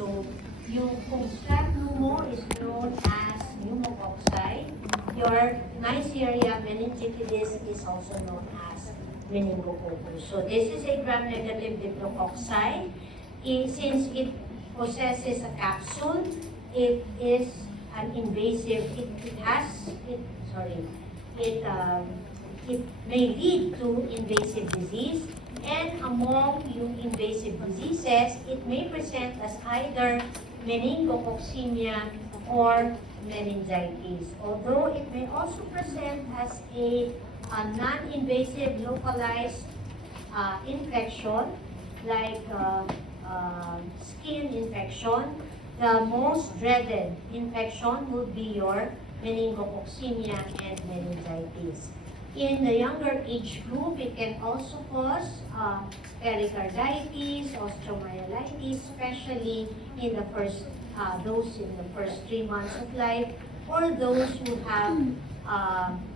So, kung strep pneumo is known as pneumococci, your Neisseria meningitidis is also known as meningococcus. So, this is a gram-negative diplococci. Since it possesses a capsule, it is an invasive, it may lead to invasive disease, and among yung invasive diseases, it may present as either meningococcemia or meningitis. Although it may also present as a non-invasive localized infection like skin infection, the most dreaded infection would be your meningococcemia and meningitis. In the younger age group, it can also cause pericarditis, osteomyelitis, especially in the those in the first 3 months of life, or those who have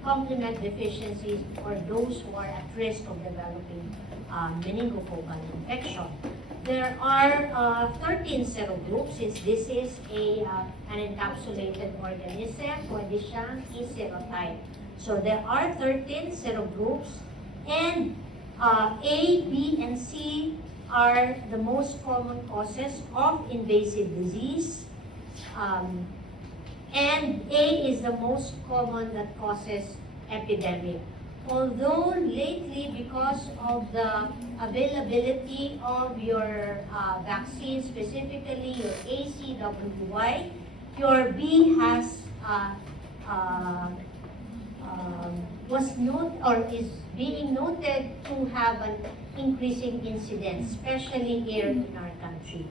complement deficiencies, or those who are at risk of developing meningococcal infection. There are 13 serogroups. Since this is an encapsulated organism, pwede siyang i-serotype. So there are 13 serogroups, and A, B, and C are the most common causes of invasive disease. And A is the most common that causes epidemic. Although lately, because of the availability of your vaccine, specifically your ACWY, your B has is being noted to have an increasing incidence, especially here in our country.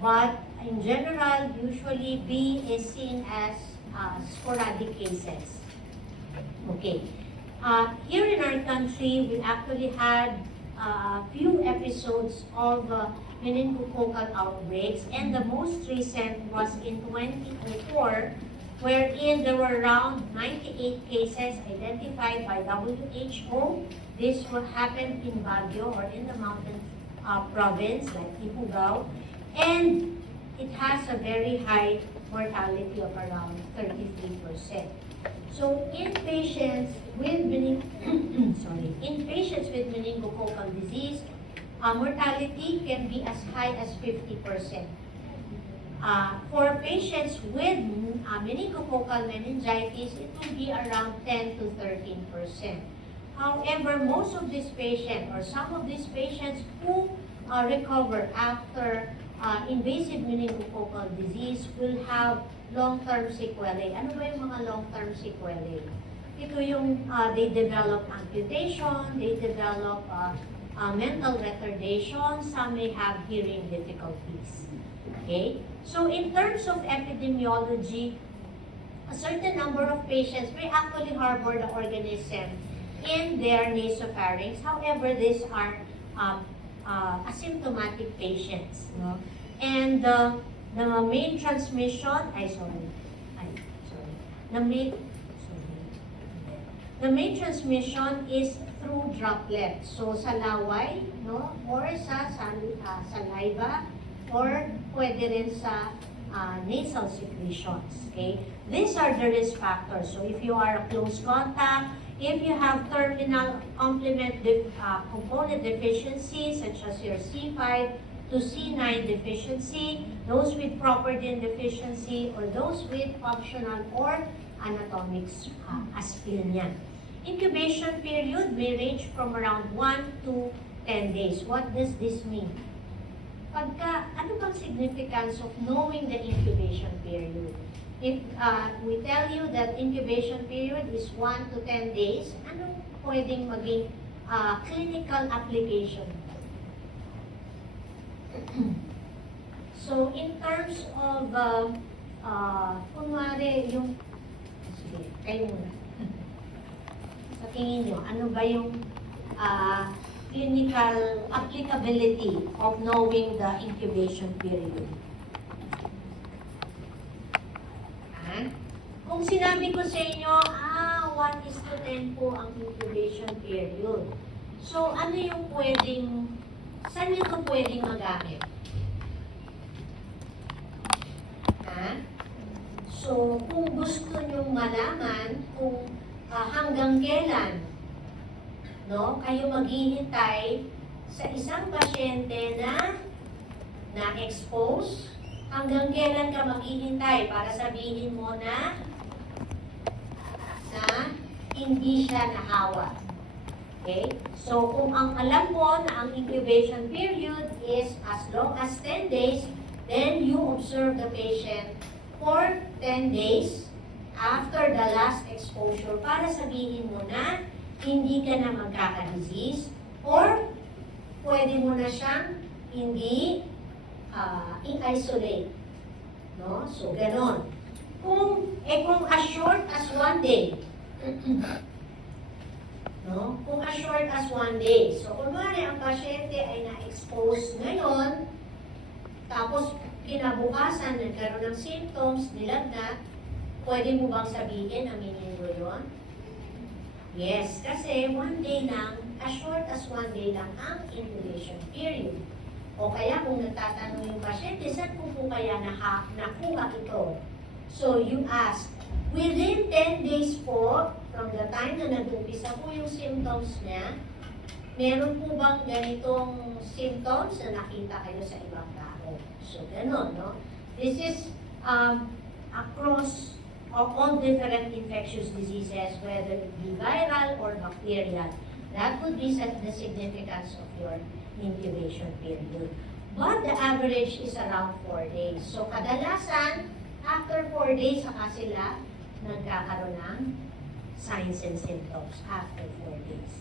But in general, usually B is seen as sporadic cases. Okay. Here in our country, we actually had a few episodes of meningococcal outbreaks, and the most recent was in 2004, wherein there were around 98 cases identified by WHO. This happened in Baguio, or in the mountain province like Ifugao, and it has a very high mortality of around 33%. So in patients with meningococcal disease, mortality can be as high as 50%. For patients with meningococcal meningitis, it will be around 10 to 13%. However, most of these patients, or some of these patients who recover after invasive meningococcal disease, will have long-term sequelae. Ano ba yung mga long-term sequelae? Ito yung they develop amputation, they develop mental retardation, some may have hearing difficulties. Okay? So in terms of epidemiology, a certain number of patients may actually harbor the organism in their nasopharynx. However, these are asymptomatic patients. No? And the main transmission, the main transmission is through droplets. So sa laway, no? Or sa saliva, or pwede rin sa nasal secretions. Okay? These are the risk factors. So if you are a close contact, if you have terminal complement component deficiency, such as your C5 to C9 deficiency, those with properdin deficiency, or those with functional or anatomic asplenia. Incubation period may range from around 1 to 10 days. What does this mean? Ano bang significance of knowing the incubation period? If we tell you that incubation period is 1 to 10 days, ano pwedeng maging clinical application? So, in terms of, kunwari yung, sige, kayo muna. Sa tingin nyo, ano ba yung clinical applicability of knowing the incubation period? Kung sinabi ko sa inyo, 1:10 po ang incubation period. So, ano yung pwedeng, saan nyo ito pwedeng magamit? So, kung gusto nyong malaman kung hanggang kailan kayo maghihintay sa isang pasyente na na-expose, hanggang kailan ka maghihintay para sabihin mo na hindi siya nahawa. Okay? So, kung ang alam mo na ang incubation period is as long as 10 days, then you observe the patient for 10 days after the last exposure para sabihin mo na hindi ka na magkaka-disease or pwede mo na siyang hindi i-isolate. No? So, ganon. Kung as short as 1 day, kung as short as 1 day. So, kunwari ang pasyente ay na-expose ngayon, tapos kinabukasan, nagkaroon ng symptoms, nilagnat, pwede mo bang sabihin, aminin mo yun? Yes, kasi 1 day lang, as short as 1 day lang ang incubation period. O kaya kung nagtatanong yung pasyente, saan po kaya nakuha ito? So you ask, within 10 days po, from the time na nag-umpisa po yung symptoms niya, meron po bang ganitong symptoms na nakita kayo sa ibang tao? So ganun, no? This is across all different infectious diseases, whether it be viral or bacterial. That would be the significance of your incubation period. But the average is around 4 days. So kadalasan, after 4 days, saka sila nagkakaroon ng signs and symptoms after 4 days.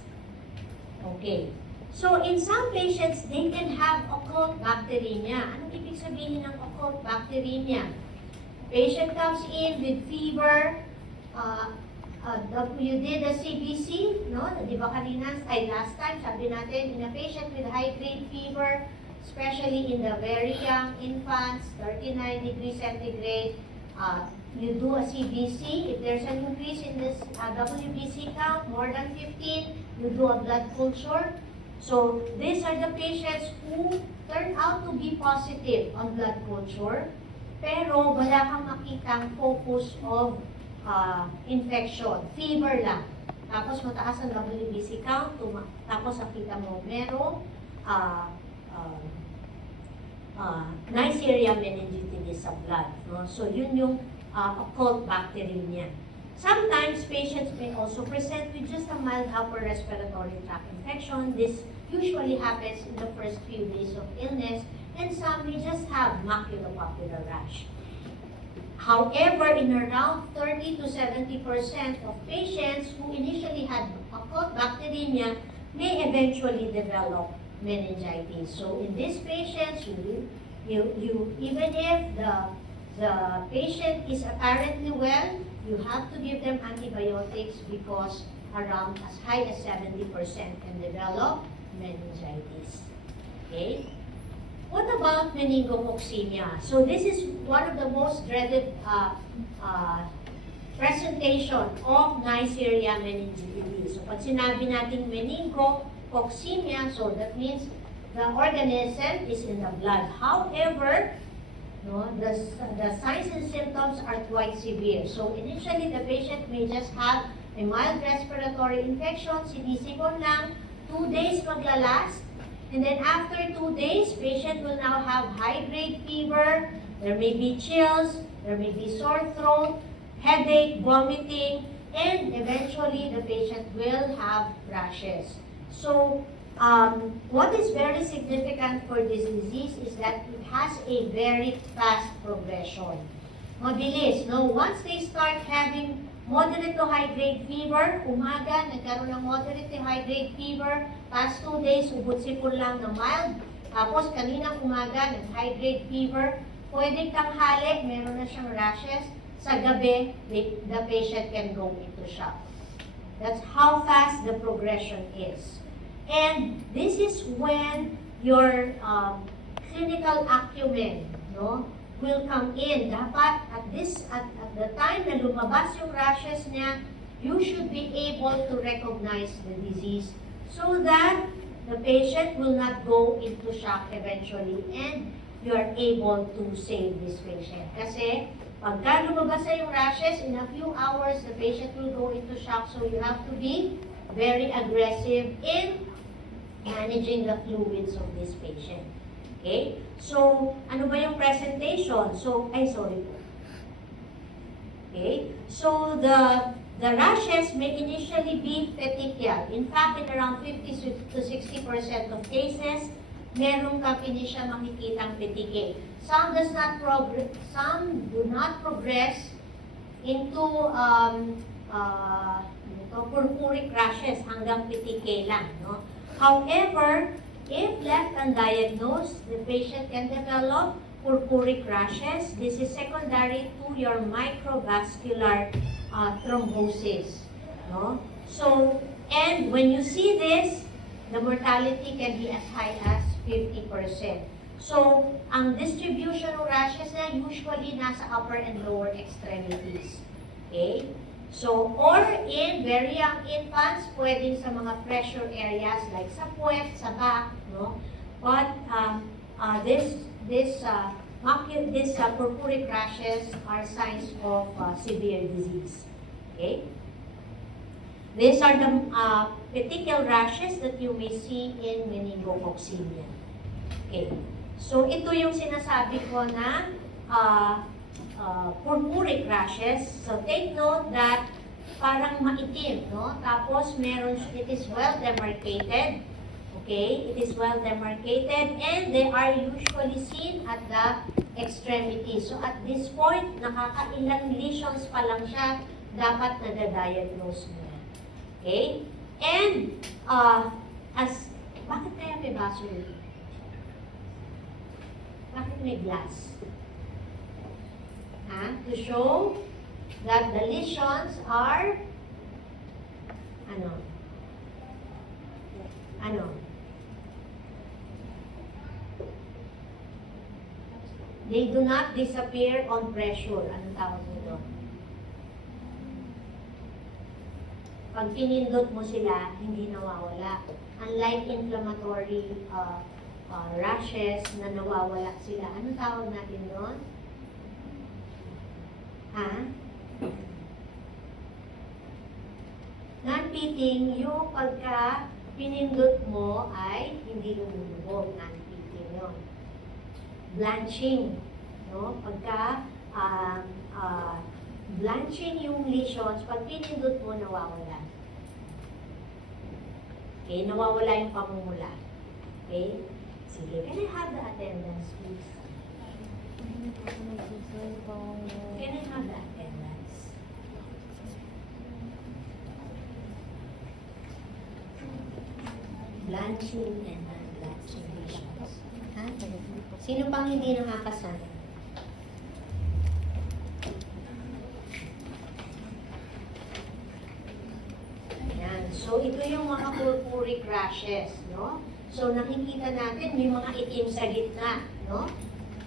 Okay. So in some patients, they can have occult bacteremia. Anong ibig sabihin ng occult bacteremia? Patient comes in with fever, you did a CBC, no? Di ba last time, sabi natin, in a patient with high-grade fever, especially in the very young infants, 39 degrees centigrade, you do a CBC. If there's an increase in this WBC count, more than 15, you do a blood culture. So, these are the patients who turn out to be positive on blood culture, pero wala kang makitang focus of infection, fever lang. Tapos mataas ang WBC count, tapos nakita mo merong Neisseria meningitidis sa blood. No? So yun yung occult bacteremia. Sometimes patients may also present with just a mild upper respiratory tract infection. This usually happens in the first few days of illness, and some may just have maculopapular rash. However, in around 30 to 70% of patients who initially had occult bacteremia may eventually develop meningitis. So in these patients, you even if the patient is apparently well, you have to give them antibiotics because around as high as 70% can develop meningitis. Okay? What about meningococcemia? So this is one of the most dreaded presentation of Neisseria meningitidis. So pag sinabi natin meningococcemia, so that means the organism is in the blood. However, the signs and symptoms are quite severe. So initially, the patient may just have a mild respiratory infection, sinisipon lang, 2 days maglalast, and then after 2 days, patient will now have high-grade fever, there may be chills, there may be sore throat, headache, vomiting, and eventually the patient will have rashes. So, what is very significant for this disease is that it has a very fast progression. Mabilis, no? Once they start having moderate to high-grade fever, umaga, nagkaroon ng moderate to high-grade fever, past 2 days, ubot-sipon lang na mild, tapos kaninang umaga, nag-high-grade fever, pwedeng tanghali, meron na siyang rashes, sa gabi, the patient can go into shock. That's how fast the progression is. And this is when your clinical acumen, will come in. Dapat at the time na lumabas yung rashes niya, you should be able to recognize the disease so that the patient will not go into shock eventually and you are able to save this patient. Kasi, pagka lumabas na yung rashes, in a few hours, the patient will go into shock. So, you have to be very aggressive in managing the fluids of this patient. Okay? So, ano ba yung presentation? So, sorry po. Okay? So, the rashes may initially be petechial. In fact, in around 50 to 60% of cases, meron ka siya makikitang petechiae. Some do not progress into purpuric rashes hanggang petechiae lang. No? However, if left undiagnosed, the patient can develop purpuric rashes. This is secondary to your microvascular thrombosis. No? So, and when you see this, the mortality can be as high as 50%. So, ang distribution ng rashes na usually nasa upper and lower extremities. Okay? So, or in very young infants, pwedeng sa mga pressure areas like sa puwet, sa back, no? But this purpuric rashes are signs of severe disease. Okay? These are the petechial rashes that you may see in meningococcidia. Okay. So, ito yung sinasabi ko na purpuric rashes. So, take note that parang maitim, no? Tapos, it is well demarcated. Okay, it is well demarcated and they are usually seen at the extremities. So at this point, nakakailang lesions pa lang siya, dapat na-diagnose mo na. Okay? And, bakit kaya may baso yun? Bakit may glass? To show that the lesions are, ano? They do not disappear on pressure. Anong tawag nito? Pag pinindot mo sila, hindi nawawala. Unlike inflammatory rashes na nawawala sila. Anong tawag natin doon? Non-pitting, yung pagka pinindot mo ay hindi lumulubog. Non-pitting yun. Blanching, no? Pagka blanching yung lesions, pag pinindot mo, nawawala. Okay, nawawala yung pamumula. Okay? Sige, can I have the attendance, please? Can I have the attendance? Blanching and non-blanching lesions. Sino pang hindi nakakasana? Ayan. So, ito yung mga purpuric rashes, no? So, nakikita natin, may mga itim sa gitna, no?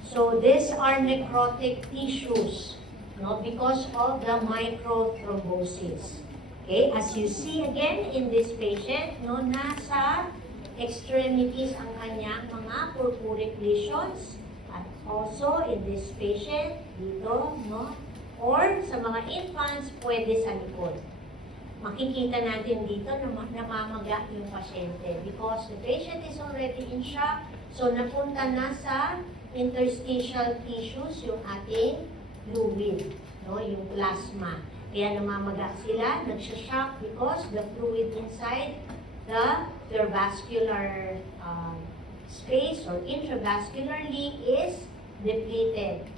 So, these are necrotic tissues, no? Because of the microthrombosis. Okay? As you see again in this patient, no? Nasa extremities ang kanyang mga purpuric lesions at also in this patient dito, no? Or sa mga infants, pwede sa likod. Makikita natin dito na namamaga yung pasyente because the patient is already in shock. So, napunta na sa interstitial tissues yung ating fluid, no? Yung plasma. Kaya namamaga sila, nagsha-shock because the fluid inside the vascular space or intravascularly is depleted,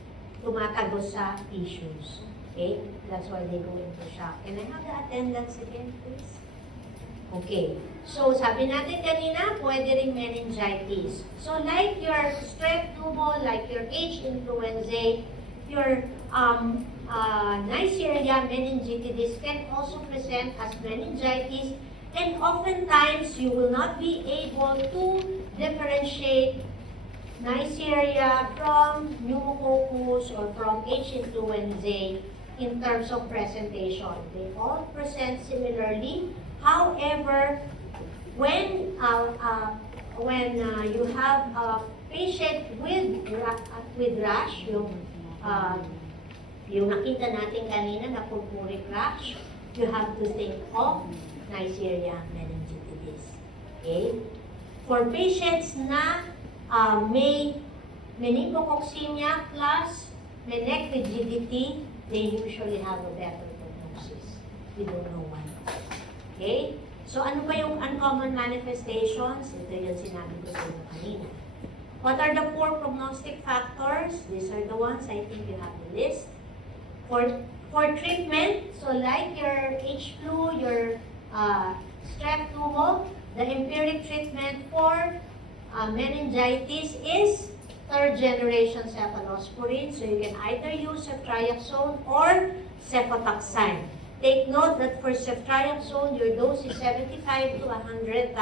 tumatagos sa tissues. Okay? That's why they go into shock. Can I have the attendance again, please? Okay. So, sabi natin kanina, pwede rin meningitis. So, like your strep pneumo, like your H. influenzae, your Neisseria meningitidis can also present as meningitis. And oftentimes, you will not be able to differentiate Neisseria from pneumococcus or from H. influenzae in terms of presentation. They all present similarly. However, when you have patient with rash, yung nakita natin kanina na purpuric rash, you have to think of Neisseria meningitidis. Okay? For patients na may meningococcemia plus meningitis rigidity, they usually have a better prognosis. We don't know why. Okay? So ano ba yung uncommon manifestations? Ito yung sinabi ko sa inyo kanina. What are the poor prognostic factors? These are the ones I think you have the list. For treatment, so like your H-flu, your strep pneumo, the empiric treatment for meningitis is third generation cephalosporin. So you can either use ceftriaxone or cefotaxime. Take note that for ceftriaxone, your dose is 75 to 100,000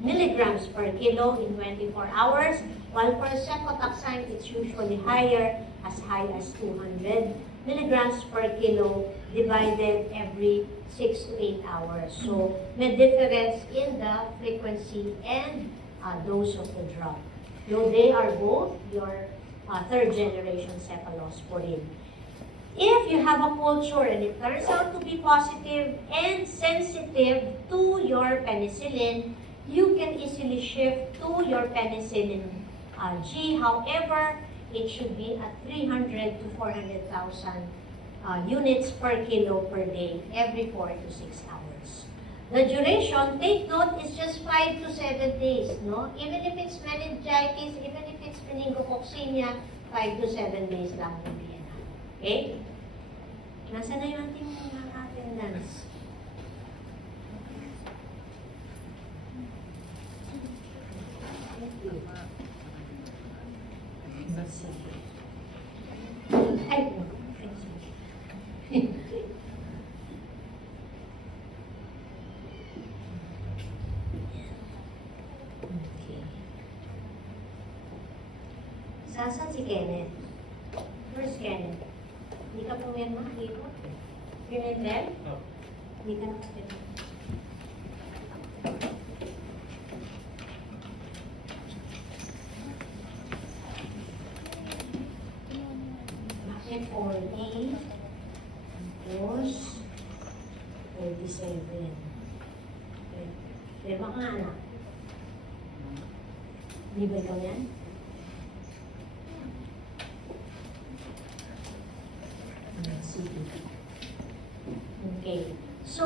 milligrams per kilo in 24 hours, while for cefotaxime, it's usually higher, as high as 200 milligrams per kilo divided every 6 to 8 hours. So, may difference in the frequency and dose of the drug. Though they are both your third generation cephalosporin. If you have a culture and it turns out to be positive and sensitive to your penicillin, you can easily shift to your penicillin G. However, it should be at 300 to 400,000 units per kilo per day every 4 to 6 hours. The duration, take note, is just 5 to 7 days. No? Even if it's meningitis, even if it's meningococcemia, 5 to 7 days lang will be enough. Okay? Nasaan na yung ating attendance? Ay, no. Okay. Saan si Kenneth? Where's Kenneth? Hindi ka pumirma dito? Kenneth Del? No. Hindi ka nakapirma. Bakit 40? Tapos 47. Okay. Pirma ka nga, anak. Hindi ba ikaw yan? Okay. So,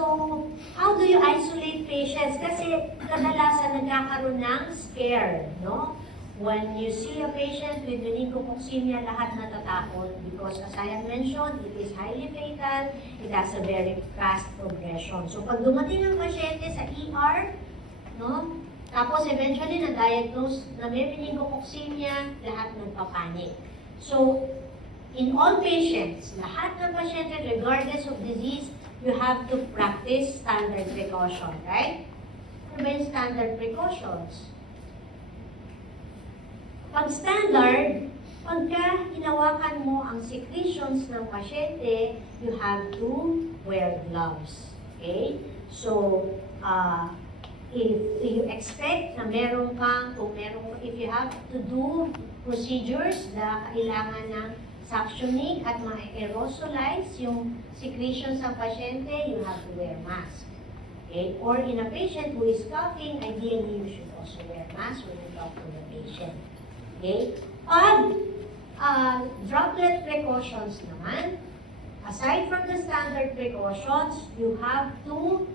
how do you isolate patients? Kasi kadalasan nagkakaroon ng scare, no? When you see a patient with meningococcemia, lahat natatakot because as I have mentioned, it is highly fatal, it has a very fast progression. So, pag dumating ang pasyente sa ER, no? Tapos eventually na-diagnose na may meningococcemia, lahat nagpapanik. So, in all patients, lahat ng pasyente, regardless of disease, you have to practice standard precaution, right? Ano ba yung standard precautions? Pag standard, pagka hinawakan mo ang secretions ng pasyente, you have to wear gloves. Okay? So, if you expect na if you have to do procedures na kailangan ng suctioning at ma-aerosolize yung secretions ng pasyente, you have to wear mask. Okay? Or in a patient who is coughing, ideally you should also wear mask when you talk to the patient. Okay? Pag droplet precautions naman, aside from the standard precautions, you have to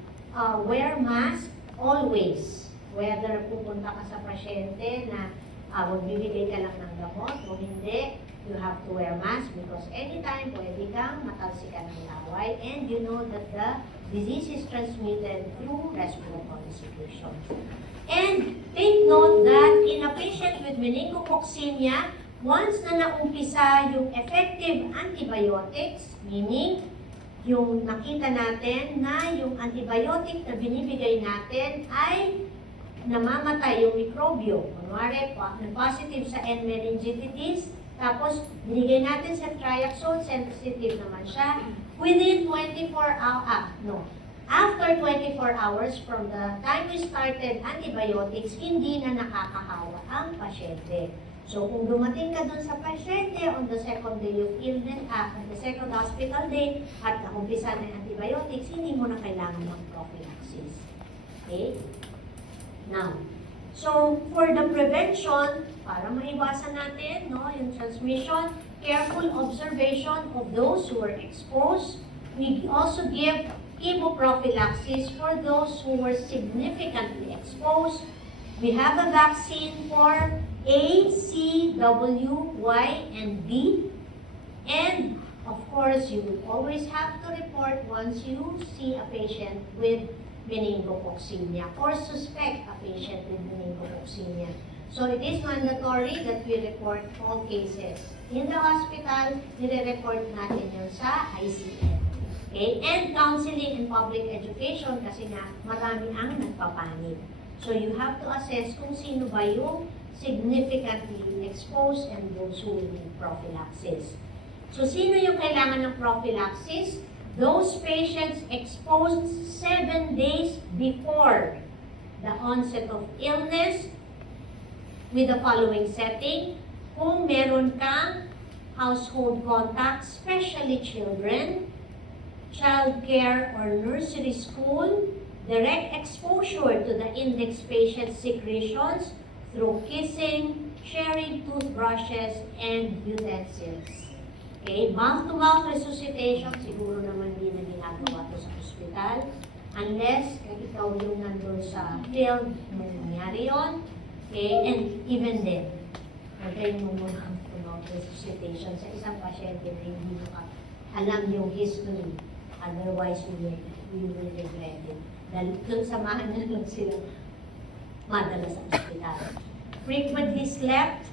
wear mask always. Whether pupunta ka sa pasyente na magbibigay ka lang ng gamot o hindi, you have to wear mask because anytime pwede kang matalsikan ng laway and you know that the disease is transmitted through respiratory secretions. And take note that in a patient with meningococcemia, once na naumpisa yung effective antibiotics, meaning yung nakita natin na yung antibiotic na binibigay natin ay namamatay yung mikrobyo. Kunwari, positive sa N. meningitidis, tapos binigay natin sa ceftriaxone, sensitive naman siya. Within 24 hours, after 24 hours from the time we started antibiotics, hindi na nakakahawa ang pasyente. So, kung dumating ka dun sa pasyente on the second day of illness, on the second hospital day, at nakumpisa ng antibiotics, hindi mo na kailangan ng prophylaxis. Okay? Now, so, for the prevention, para maiwasan natin, no, yung transmission, careful observation of those who were exposed. We also give chemoprophylaxis for those who were significantly exposed. We have a vaccine for A, C, W, Y, and B. And, of course, you will always have to report once you see a patient with meningococcinia or suspect a patient with meningococcinia. So it is mandatory that we report all cases. In the hospital, nire-report natin yun sa ICN. Okay? And counseling and public education kasi nga marami ang nagpapanik. So you have to assess kung sino ba yung significantly exposed and those who will need prophylaxis. So sino yung kailangan ng prophylaxis? Those patients exposed 7 days before the onset of illness with the following setting. Kung meron kang household contacts, especially children, child care or nursery school, direct exposure to the index patient secretions through kissing, sharing toothbrushes, and utensils. Okay, mouth-to-mouth resuscitation, siguro naman hindi na ginagawa ito sa ospital. Unless ikaw yung nandun sa field na nangyari yun. Okay, and even then, okay mo mouth-to-mouth resuscitation sa isang pasyente na hindi mo alam yung history. Otherwise, we will regret it. Dahil doon samahan na lang sila madala sa ospital. Frequently slept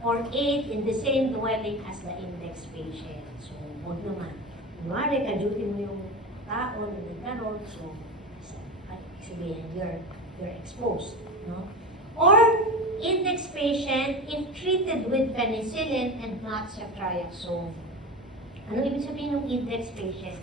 or ate in the same dwelling as the index patient. So, huwag naman. Kunwari, ka-duty mo yung tao na nagkaroon, so, sabihin, you're exposed. No? Or, index patient if treated with penicillin and not ceftriaxone. Ano ibig sabihin ng index patient?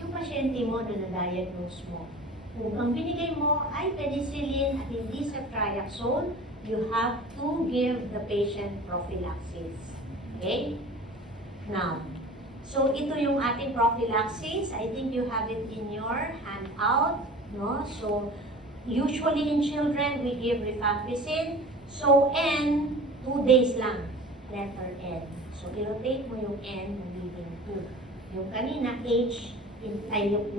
Yung pasyente mo na na-diagnose mo. Kung ang binigay mo ay penicillin at hindi ceftriaxone, you have to give the patient prophylaxis. Okay? Now, so ito yung ating prophylaxis. I think you have it in your handout. No? So, usually in children, we give rifampicin. So, N, 2 days lang. Letter N. So, i-rotate mo yung N, leading 2. Yung kanina, H, yung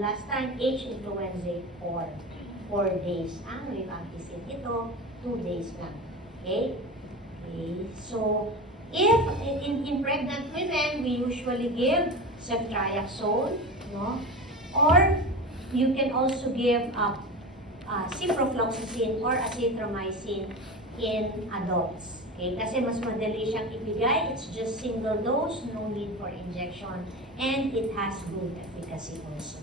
last time, H influenzae 4 days. Ang rifampicin, ito, 2 days lang. Okay? Okay. So, if in pregnant women, we usually give ceftriaxone, no? Or you can also give ciprofloxacin or azithromycin in adults. Okay? Kasi mas madali siyang ibigay. It's just single dose, no need for injection. And it has good efficacy also.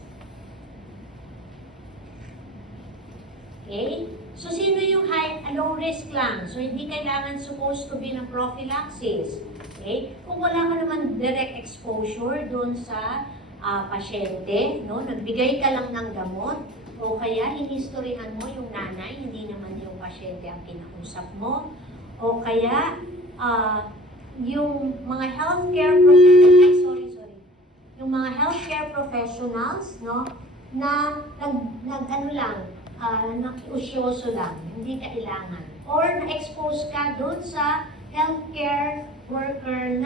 Okay? So, sino yung low risk lang? So, hindi kailangan supposed to be ng prophylaxis. Okay? Kung wala ka naman direct exposure doon sa pasyente, no? Nagbigay ka lang ng gamot, o kaya hinistoryhan mo yung nanay, hindi naman yung pasyente ang kinausap mo, o kaya yung mga healthcare professionals, yung mga healthcare professionals, no, na nag-ano lang, nakiusyoso lang, hindi kailangan. Or na-expose ka doon sa healthcare worker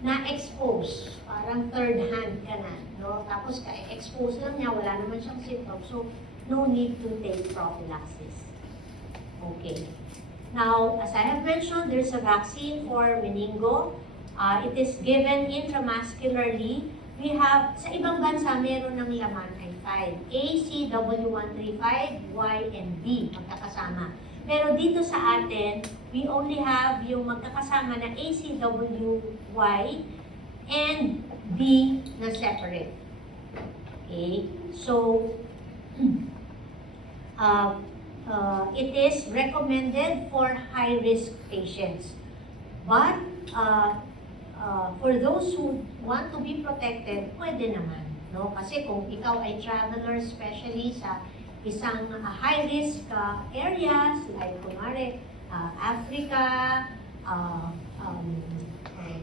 na-expose, parang third hand ka na, no? Tapos ka-expose lang niya, wala naman siyang symptoms, so no need to take prophylaxis. Okay. Now, as I have mentioned, there's a vaccine for meningo. It is given intramuscularly. We have, sa ibang bansa, meron ng laman ay 5. A, C, W135, Y, and B, magkakasama. Pero dito sa atin, we only have yung magkakasama na A, C, W, Y, and B na separate. Okay? So, it is recommended for high-risk patients. But, for those who want to be protected, pwede naman. no? Kasi kung ikaw ay traveler, especially sa isang high-risk areas, like kunwari, Africa, uh, um, um,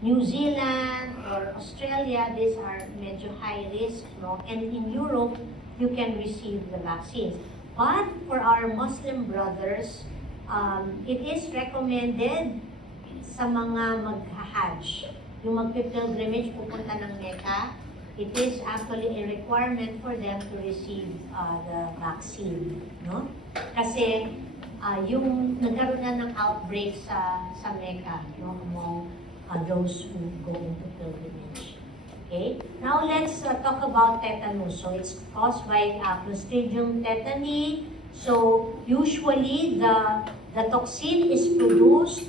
New Zealand, or Australia, these are medyo high risk, no? And in Europe, you can receive the vaccines. But for our Muslim brothers, it is recommended sa mga mag-hajj, yung magpipilgrimage pupunta ng Mecca, it is actually a requirement for them to receive the vaccine, no? Kasi yung nagkaroon na ng outbreak sa Mecca, no, among those who go into pilgrimage. Okay? Now let's talk about tetanus. So it's caused by Clostridium tetani. So usually the toxin is produced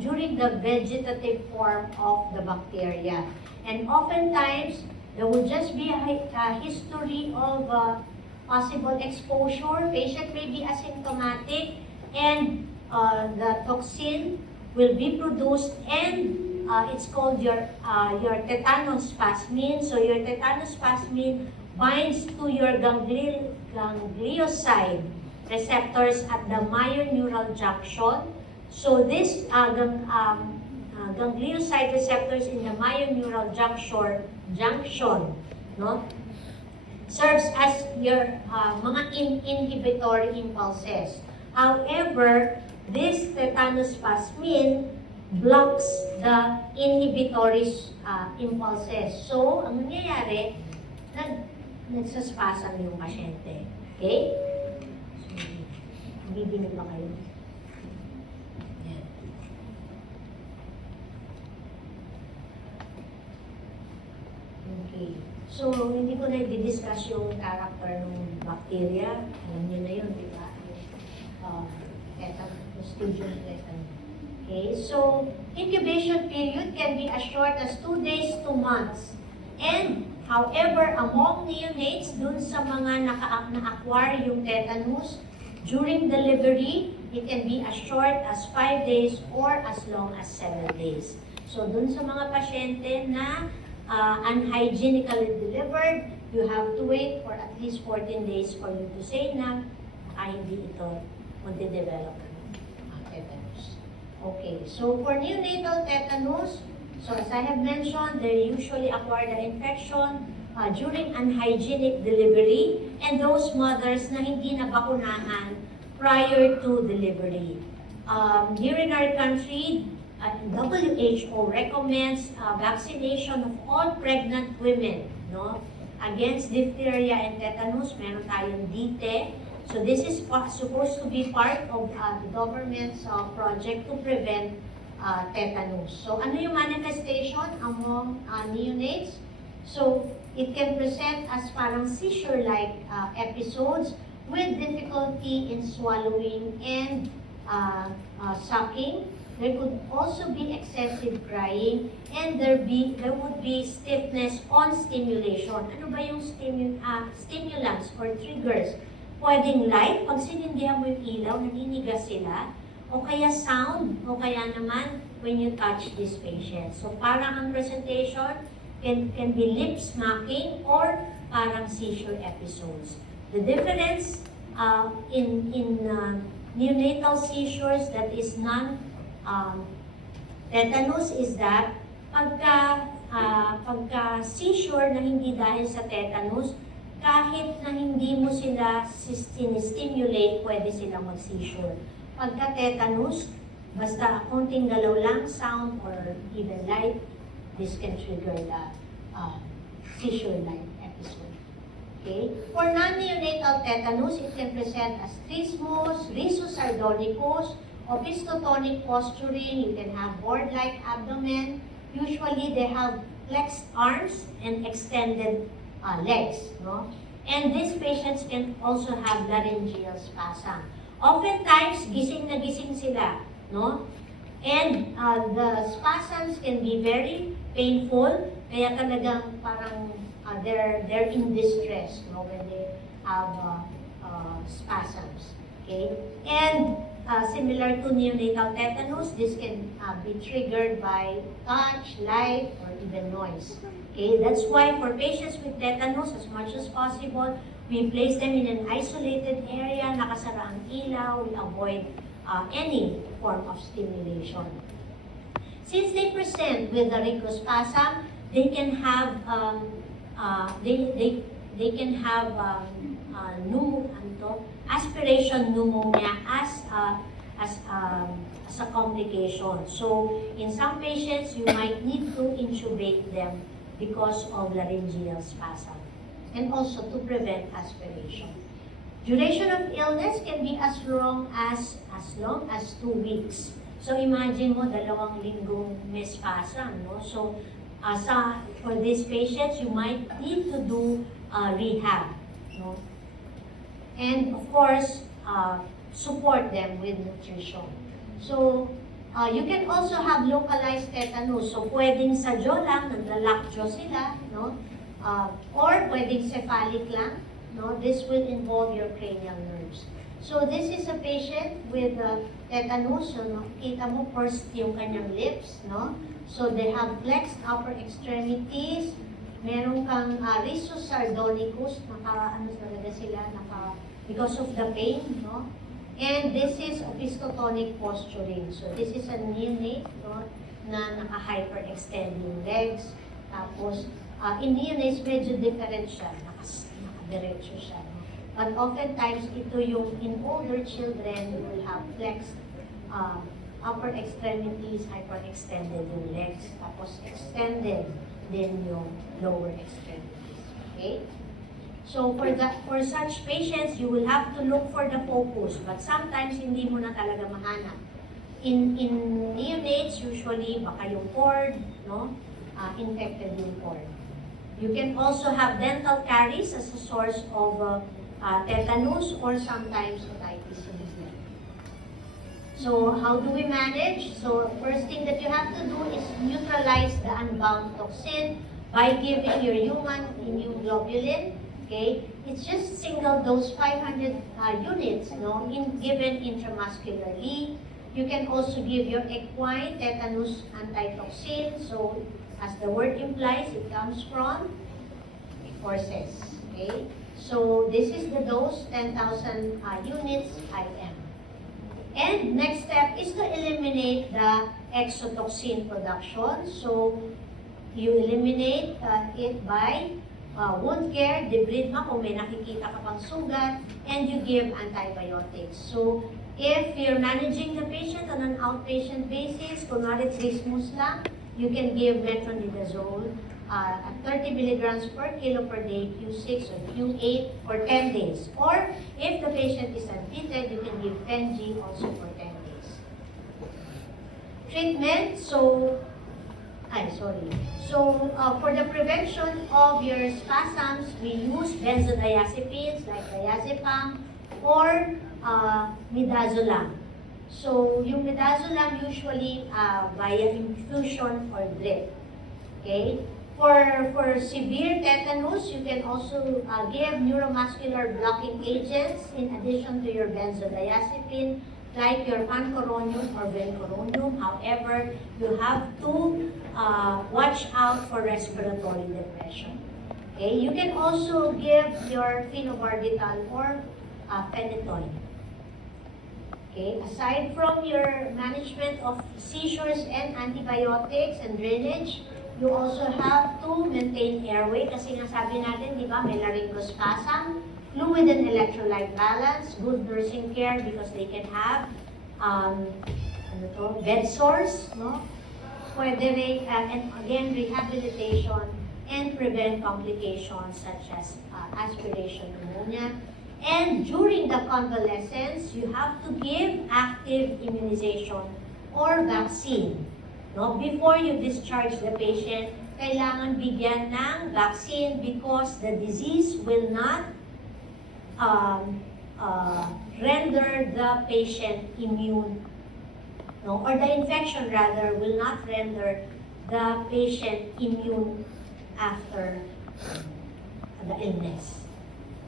during the vegetative form of the bacteria, and oftentimes there will just be a history of possible exposure. Patient may be asymptomatic, and the toxin will be produced, and it's called your tetanospasmin. So your tetanospasmin binds to your ganglioside receptors at the myoneural junction. So this ganglioside receptors in the myoneural junction, no, serves as your mga inhibitory impulses. However, this tetanospasmin blocks the inhibitory impulses. So, ang nangyayari, nagsaspasm yung pasyente. Okay? So, bibinig ba kayo? Yan. Okay. So, hindi ko na i-discuss yung character ng bacteria. Alam niyo na yun, di ba? Clostridium tetani. Okay, so incubation period can be as short as 2 days to months. And however, among neonates, dun sa mga na-acquire yung tetanus, during delivery, it can be as short as 5 days or as long as 7 days. So dun sa mga pasyente na unhygienically delivered, you have to wait for at least 14 days for you to say na hindi ito magde-develop ng tetanus. Okay, so for neonatal tetanus, so as I have mentioned, they usually acquire the infection during unhygienic delivery, and those mothers na hindi nabakunahan prior to delivery. Here in our country, WHO recommends vaccination of all pregnant women, no, against diphtheria and tetanus. Meron tayong DTE. So this is supposed to be part of the government's project to prevent tetanus. So ano yung manifestation among neonates? So it can present as parang seizure-like episodes with difficulty in swallowing and sucking. There could also be excessive crying, and there would be stiffness on stimulation. Ano ba yung stimulants or triggers? Pwedeng light, pag sinindihan mo yung ilaw, naninigas sila, o kaya sound, o kaya naman when you touch this patient. So parang ang presentation can be lip smacking or parang seizure episodes. The difference in neonatal seizures that is non-tetanus is that pagka seizure na hindi dahil sa tetanus, kahit na hindi mo sila stimulate, pwede silang mag-seizure. Pagka tetanus, basta konting galaw lang, sound or even light, this can trigger the seizure-like episode. Okay? For non-neonatal tetanus, it can present as trismus, rhizus sardonicus, opistotonic posturing. You can have board-like abdomen. Usually, they have flexed arms and extended legs, no? And these patients can also have laryngeal spasm. Oftentimes, gising na gising sila, no? And the spasms can be very painful, kaya talagang parang they're in distress, no, when they have spasms. Okay? And similar to neonatal tetanus, this can be triggered by touch, light, or even noise. Okay, that's why for patients with tetanus, as much as possible, we place them in an isolated area, nakasara ang ilaw, we avoid any form of stimulation. Since they present with the rhicospasm, they can have they can have aspiration pneumonia as a complication. So in some patients, you might need to intubate them because of laryngeal spasm, and also to prevent aspiration. Duration of illness can be as long as 2 weeks. So imagine mo, 2 linggong may spasm, no? So for these patients, you might need to do rehab, no? And of course, support them with nutrition. So you can also have localized tetanus. So pwedeng sa jaw lang, naglalak jaw sila, no? Or pwedeng cephalic lang, no? This will involve your cranial nerves. So this is a patient with tetanus. So kita mo first yung kanyang lips, no? So they have flexed upper extremities. Meron kang rhizus sardonicus, talaga sila, because of the pain, no? And this is opistotonic posturing. So this is a neonate, no, na naka-hyperextend yung legs. Tapos, in neonates, medyo different siya. Nakadiretso siya, no? But oftentimes, ito yung in older children, you will have flexed upper extremities, hyperextended yung legs. Tapos, extended din yung lower extremities. Okay? So for such patients, you will have to look for the focus, but sometimes hindi mo na talaga mahanap. In neonates, usually baka yung cord, no? Infected yung cord. You can also have dental caries as a source of tetanus or sometimes otitis media. So how do we manage? So first thing that you have to do is neutralize the unbound toxin by giving your human immunoglobulin. Okay, it's just single dose 500 units, no, given intramuscularly. You can also give your equine tetanus antitoxin. So, as the word implies, it comes from horses. Okay, so this is the dose, 10,000 units IM. And next step is to eliminate the exotoxin production. So, you eliminate it by wound care, debridement kung may nakikita ka pang sugat, and you give antibiotics. So, if you're managing the patient on an outpatient basis, kunwari trismus lang, you can give metronidazole at 30 milligrams per kilo per day, Q6 or Q8 for 10 days. Or, if the patient is admitted, you can give 10G also for 10 days. Treatment, so for the prevention of your spasms, we use benzodiazepines like diazepam or midazolam. So, yung midazolam usually via infusion or drip. Okay? For severe tetanus, you can also give neuromuscular blocking agents in addition to your benzodiazepine, like your pancuronium or vencuronium. However, you have to watch out for respiratory depression. Okay, you can also give your phenobarbital or phenytoin. Okay, aside from your management of seizures and antibiotics and drainage, you also have to maintain airway kasi nga sabi natin, di ba, may laryngospasm, fluid and electrolyte balance, good nursing care because they can have bed sores, no? Pwede rin, and again, rehabilitation and prevent complications such as aspiration pneumonia. And during the convalescence, you have to give active immunization or vaccine. No? Before you discharge the patient, kailangan bigyan ng vaccine because the disease will not render the patient immune, no? Or the infection rather will not render the patient immune after the illness.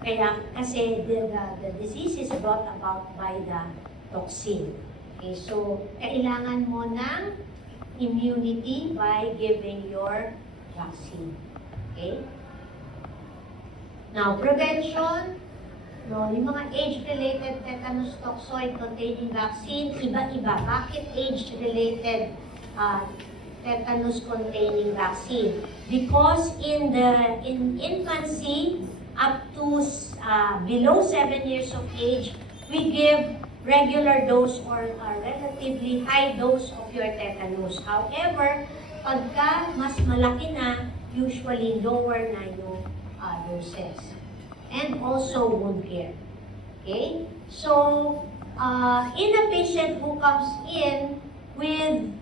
Kaya kasi the disease is brought about by the toxin. Okay, so kailangan mo ng immunity by giving your vaccine. Okay? Now, prevention, no, yung mga age-related tetanus toxoid containing vaccine, iba-iba. Bakit age-related tetanus containing vaccine? Because in infancy, up to below 7 years of age, we give regular dose or a relatively high dose of your tetanus. However, pagka mas malaki na, usually lower na yung doses. And also wound care. Okay? So, in a patient who comes in with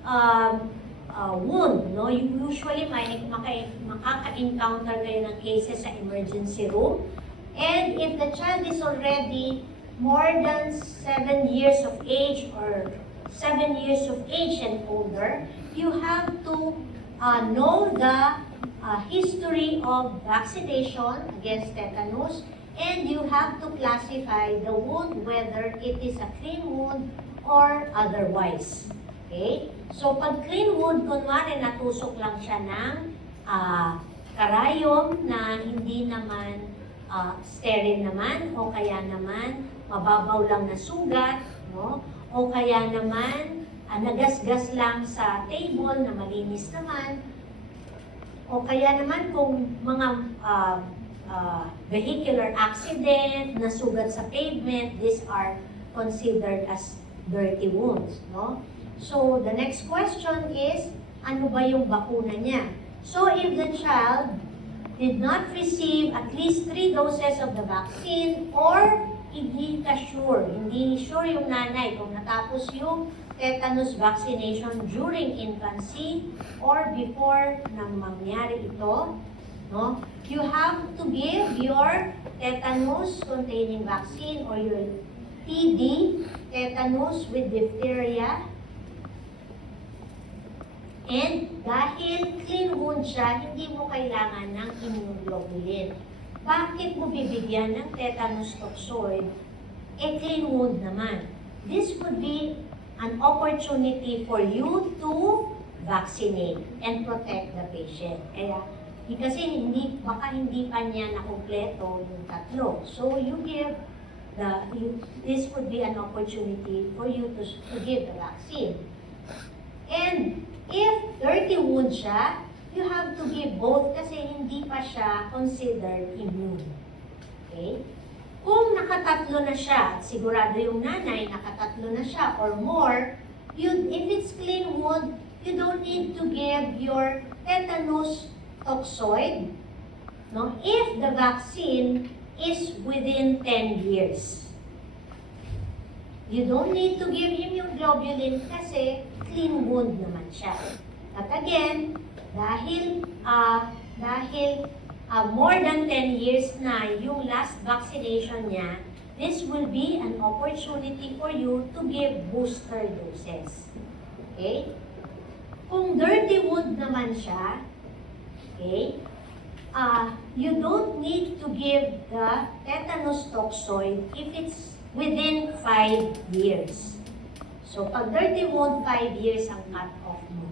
wound, no, usually makaka-encounter kayo ng cases sa emergency room. And if the child is already more than 7 years of age or 7 years of age and older, you have to know the history of vaccination against tetanus, and you have to classify the wound whether it is a clean wound or otherwise. Okay? So, pag clean wound, kunwari natusok lang siya ng karayom na hindi naman sterile naman, o kaya naman mababaw lang na sugat, no? O kaya naman nagasgas lang sa table na malinis naman, o kaya naman kung mga vehicular accident, nasugat sa pavement, these are considered as dirty wounds, no? So, the next question is, ano ba yung bakuna niya? So, if the child did not receive at least 3 doses of the vaccine, or hindi sure yung nanay kung natapos yung tetanus vaccination during infancy or before nang mangyari ito, no? You have to give your tetanus containing vaccine or your TD, tetanus with diphtheria. And dahil clean wound siya, hindi mo kailangan ng immunoglobulin. Bakit mo bibigyan ng tetanus toxoid? Clean wound naman. This would be an opportunity for you to vaccinate and protect the patient. Kaya, kasi baka hindi pa niya nakumpleto yung 3. So, this would be an opportunity for you to give the vaccine. And if dirty wound siya, you have to give both kasi hindi pa siya considered immune. Okay? Kung nakatatlo na siya, at sigurado yung nanay nakatatlo na siya or more, if it's clean wound, you don't need to give your tetanus toxoid, no? If the vaccine is within 10 years. You don't need to give immunoglobulin kasi clean wound naman siya. At again, dahil more than 10 years na yung last vaccination niya, this will be an opportunity for you to give booster doses. Okay? Kung dirty wound naman siya, okay, you don't need to give the tetanus toxoid if it's within 5 years. So, pag dirty wound, 5 years ang cut-off mo.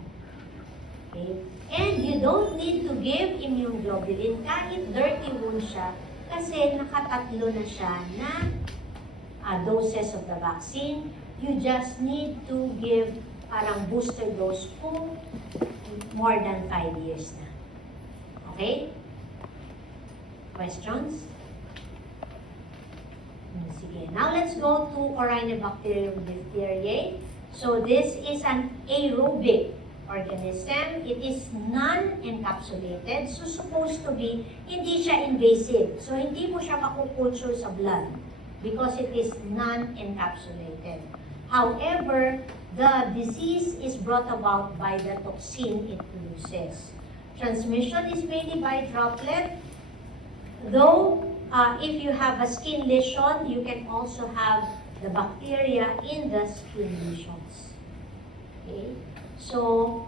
Okay? And you don't need to give immunoglobulin kahit dirty wound siya kasi nakatatlo na siya na doses of the vaccine. You just need to give parang booster dose kung more than 5 years na. Okay? Questions? Sige. Now, let's go to Orinobacterium diphtheriae. So, this is an aerobic organism. It is non-encapsulated. So, supposed to be, hindi siya invasive. So, hindi mo siya makukulture sa blood because it is non-encapsulated. However, the disease is brought about by the toxin it produces. Transmission is mainly by droplet, though if you have a skin lesion, you can also have the bacteria in the skin lesions. Okay? So,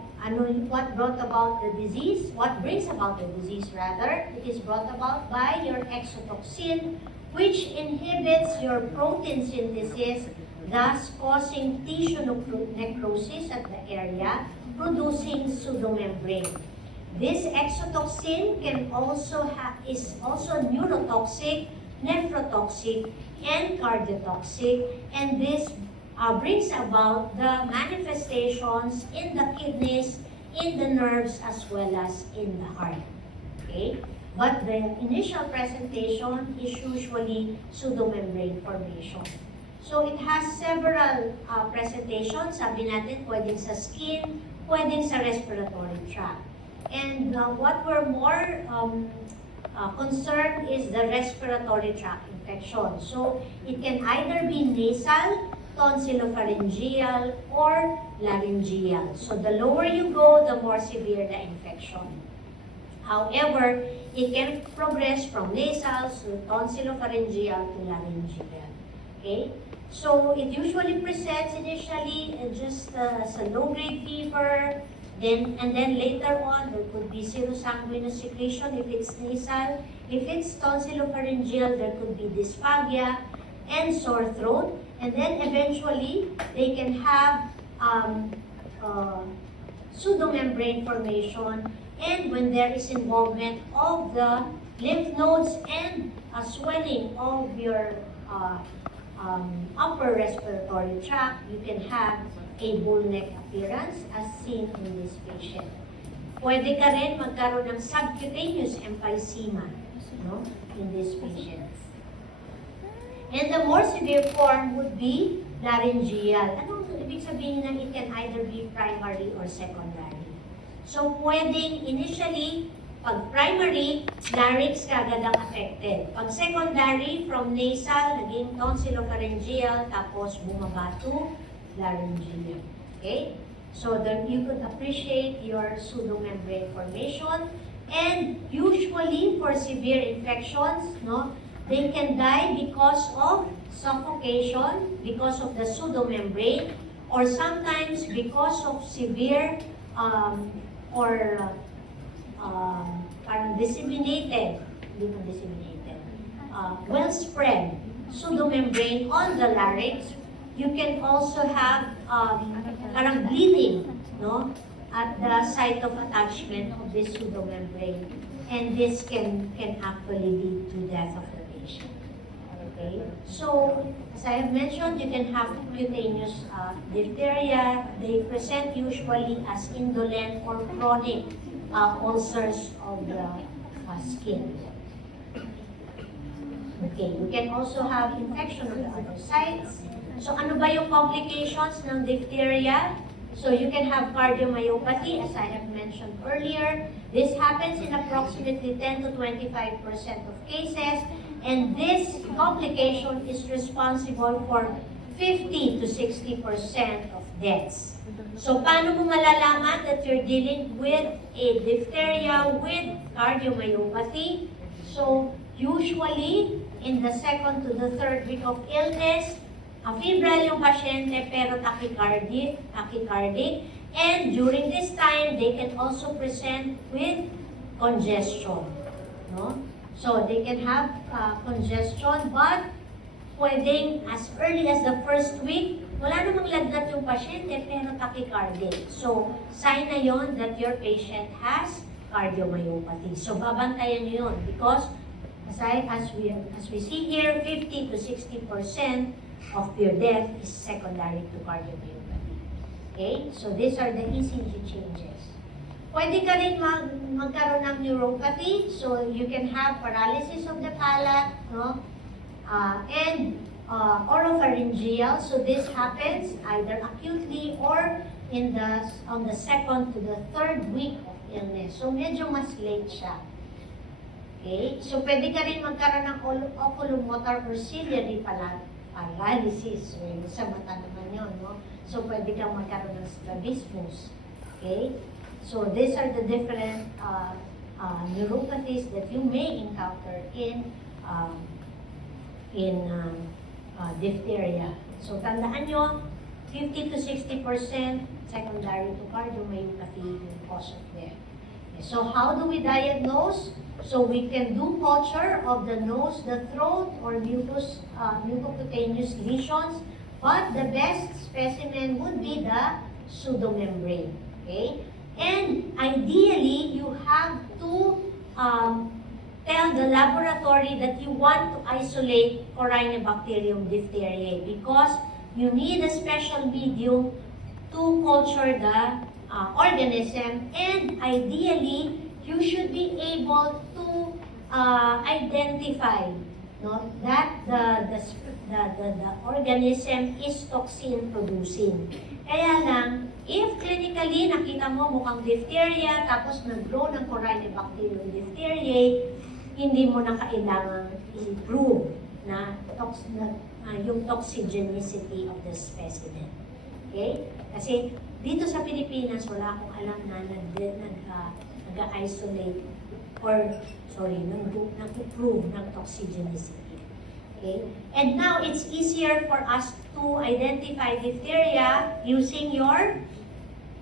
what brought about the disease? What brings about the disease, rather? It is brought about by your exotoxin, which inhibits your protein synthesis, thus causing tissue necrosis at the area, producing pseudomembrane. This exotoxin is also neurotoxic, nephrotoxic, and cardiotoxic, and this brings about the manifestations in the kidneys, in the nerves, as well as in the heart. Okay? But the initial presentation is usually pseudomembrane formation. So it has several presentations. Sabi natin, pwedeng sa skin, pwedeng sa respiratory tract. And what we're more concerned is the respiratory tract infection. So it can either be nasal, tonsillopharyngeal, or laryngeal. So the lower you go, the more severe the infection. However, it can progress from nasal to tonsillopharyngeal to laryngeal. Okay? So it usually presents initially just as a low-grade fever, and then later on, there could be serosanguinous secretion if it's nasal. If it's tonsillopharyngeal, there could be dysphagia and sore throat. And then eventually, they can have pseudomembrane formation. And when there is involvement of the lymph nodes and a swelling of your upper respiratory tract, you can have a bull neck appearance as seen in this patient. Pwede ka rin magkaroon ng subcutaneous emphysema, no, in this patient. And the more severe form would be laryngeal. Anong ibig sabihin na it can either be primary or secondary? So pwedeng initially, pag primary, larynx kagad ang affected. Pag secondary, from nasal, naging tonsillopharyngeal, tapos bumaba to laryngeal. Okay? So then you could appreciate your pseudomembrane formation. And usually for severe infections, no, they can die because of suffocation, because of the pseudomembrane, or sometimes because of severe parang disseminated, well spread pseudomembrane on the larynx. You can also have parang bleeding, no, at the site of attachment of this pseudomembrane, and this can actually lead to death of the patient. Okay, so as I have mentioned, you can have cutaneous diphtheria. They present usually as indolent or chronic ulcers of the skin. Okay, you can also have infection of the other sites. So ano ba yung complications ng diphtheria? So you can have cardiomyopathy, as I have mentioned earlier. This happens in approximately 10 to 25% of cases, and this complication is responsible for 50 to 60% of deaths. So paano mo malalaman that you're dealing with a diphtheria with cardiomyopathy? So usually, in the second to the third week of illness, febrile yung pasyente pero tachycardic, and during this time, they can also present with congestion. No? So they can have congestion, but pwedeng as early as the first week, wala namang lagnat yung pasyente pero tachycardic. So sign na yon that your patient has cardiomyopathy. So babantayan nyo yun because as we see here, 50 to 60% of your death is secondary to cardiomyopathy. Okay? So these are the ECG changes. Pwede ka rin magkaroon ng neuropathy. So you can have paralysis of the palate, no? And oropharyngeal. So this happens either acutely or on the second to the third week of illness. So medyo mas late siya. Okay? So pwede ka rin magkaroon ng oculomotor or ciliary paralysis. So, sa mata naman yun, no? So, pwede kang magkaroon ng strabismus. Okay? So, these are the different neuropathies that you may encounter in diphtheria. So, tandaan nyo, 50 to 60% secondary to cardiomyopathy yung cause of death. Okay, so, how do we diagnose? So we can do culture of the nose, the throat, or mucocutaneous lesions, but the best specimen would be the pseudomembrane. Okay? And ideally, you have to tell the laboratory that you want to isolate Corynebacterium diphtheriae because you need a special medium to culture the organism, and ideally, you should be able to identify, no, that the organism is toxin producing. Kaya lang, if clinically nakita mo mukhang diphtheria tapos nag-grow ng Corynebacterium diphtheriae, hindi mo na kailangang i-prove na yung toxigenicity of the specimen. Okay? Kasi dito sa Pilipinas, wala akong alam na nag-isolate nag-prove ng toxigenicity. Okay? And now, it's easier for us to identify diphtheria using your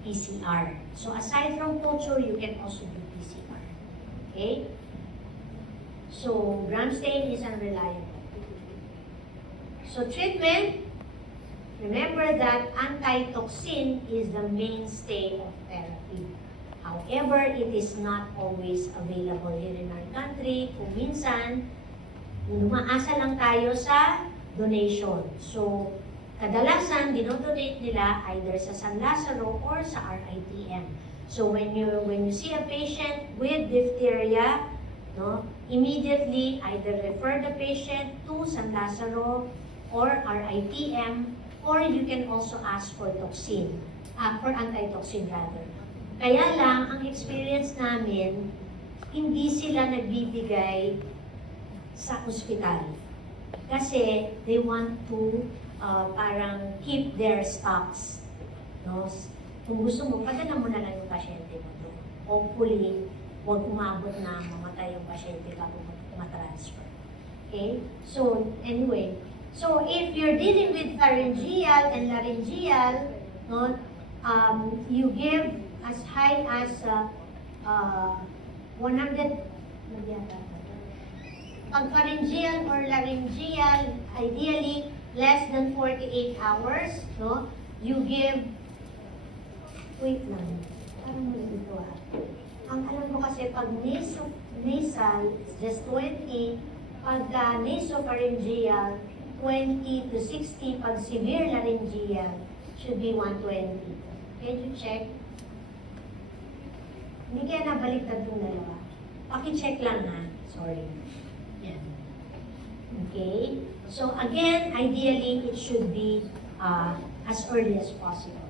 PCR. So aside from culture, you can also do PCR. Okay? So, gram stain is unreliable. So, treatment, remember that antitoxin is the mainstay of therapy. However, it is not always available here in our country. Kung minsan, umaasa lang tayo sa donation. So, kadalasan, dinodonate nila either sa San Lazaro or sa RITM. So, when you see a patient with diphtheria, no, immediately either refer the patient to San Lazaro or RITM, or you can also ask for toxin, for antitoxin rather. Kaya lang, ang experience namin, hindi sila nagbibigay sa ospital. Kasi they want to parang keep their stocks. No? Kung gusto mo, padala mo na lang yung pasyente mo doon. Hopefully, huwag umabot na mamatay yung pasyente bago matransfer. Okay? So, anyway. So, if you're dealing with pharyngeal and laryngeal, no, you give as high as 100. Pag pharyngeal or laryngeal, ideally less than 48 hours, no? You give, wait lang, parang mali dito ah. Ang alam ko kasi pag nasal, it's just 20, pag nasopharyngeal, 20 to 60, pag severe laryngeal, should be 120. Can you check? Hindi kaya nabaliktad yung dalawa. Paki-check lang ha. Sorry. Yan. Okay? So again, ideally, it should be as early as possible.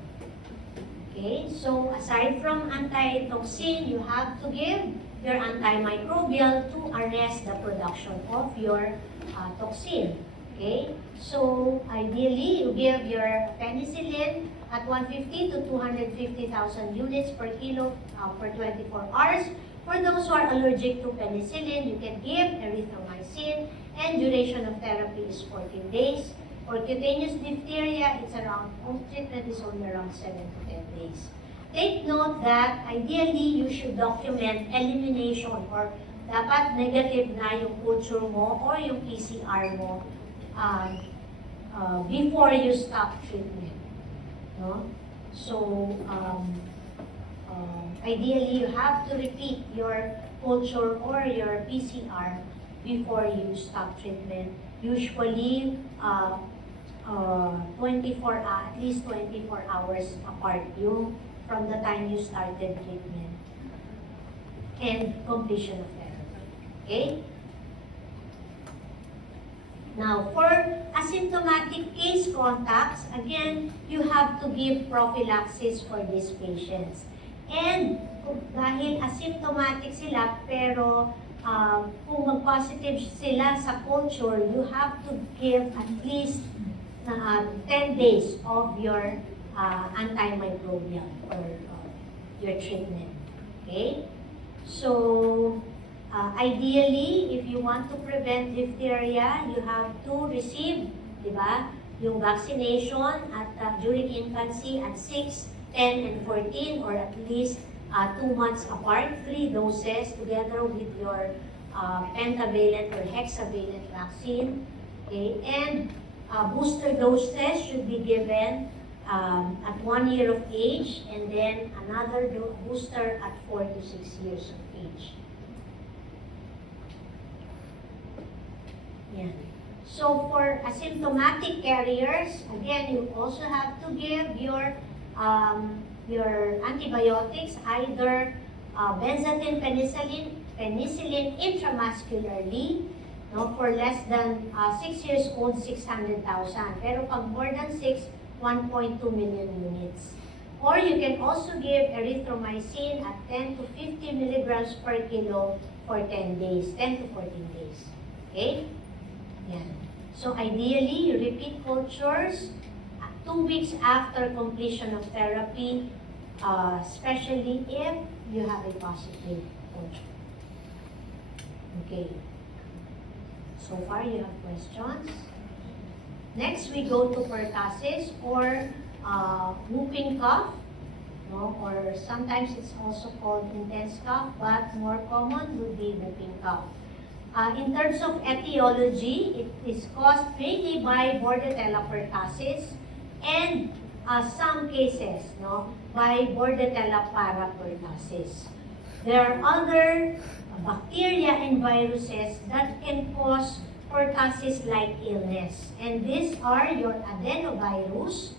Okay? So aside from antitoxin, you have to give your antimicrobial to arrest the production of your toxin. Okay? So ideally, you give your penicillin at 150 to 250,000 units per kilo for 24 hours. For those who are allergic to penicillin, you can give erythromycin, and duration of therapy is 14 days. For cutaneous diphtheria, it's around, treatment is only around 7 to 10 days. Take note that ideally, you should document elimination or dapat negative na yung culture mo or yung PCR mo before you stop treatment. No? So, ideally, you have to repeat your culture or your PCR before you stop treatment. Usually, 24, at least 24 hours apart yung from the time you started treatment and completion of therapy. Okay? Now, for asymptomatic case contacts, again, you have to give prophylaxis for these patients. And dahil asymptomatic sila, pero kung mag-positive sila sa culture, you have to give at least 10 days of your antimicrobial or your treatment. Okay? So, ideally, if you want to prevent diphtheria, you have to receive, di ba, yung vaccination at during infancy at 6, 10, and 14, or at least 2 months apart, 3 doses together with your pentavalent or hexavalent vaccine. Okay? And booster doses should be given at 1 year of age, and then another booster at 4 to 6 years of age. Yan. So for asymptomatic carriers, again, you also have to give your antibiotics, either benzathine penicillin intramuscularly, no, for less than 6 years old, 600,000. Pero pag more than 6, 1.2 million units. Or you can also give erythromycin at 10 to 50 milligrams per kilo for 10 days, 10 to 14 days. Okay? Yan. So ideally, you repeat cultures 2 weeks after completion of therapy, especially if you have a positive culture. Okay. So far, you have questions? Next, we go to pertussis or whooping cough, no? Or sometimes it's also called intense cough, but more common would be whooping cough. In terms of etiology, it is caused mainly by Bordetella pertussis and some cases, no, by Bordetella parapertussis. There are other bacteria and viruses that can cause pertussis-like illness. And these are your adenovirus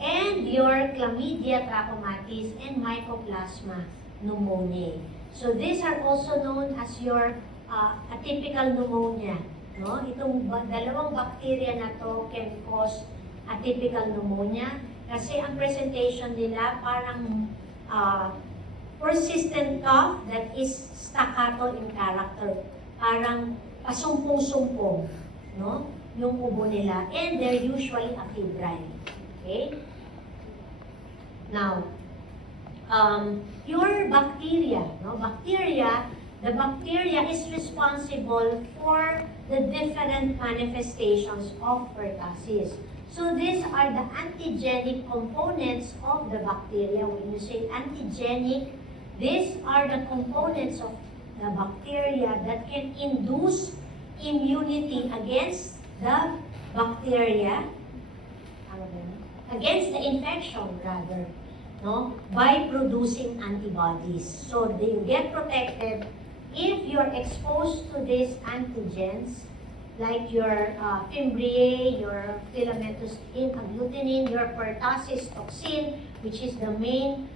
and your Chlamydia trachomatis and Mycoplasma pneumoniae. So these are also known as your atypical pneumonia. No? Itong dalawang bacteria na to can cause atypical pneumonia kasi ang presentation nila parang persistent cough that is staccato in character. Parang pasumpong-sumpong, no? Yung ubo nila. And they're usually afebrile. Okay? Now, your bacteria, no? The bacteria is responsible for the different manifestations of pertussis. So these are the antigenic components of the bacteria. When you say antigenic, these are the components of the bacteria that can induce immunity against the bacteria, against the infection rather, no, by producing antibodies. So they get protected if you're exposed to these antigens, like your Fimbriae, your filamentous agglutinin, your pertussis toxin, which is the main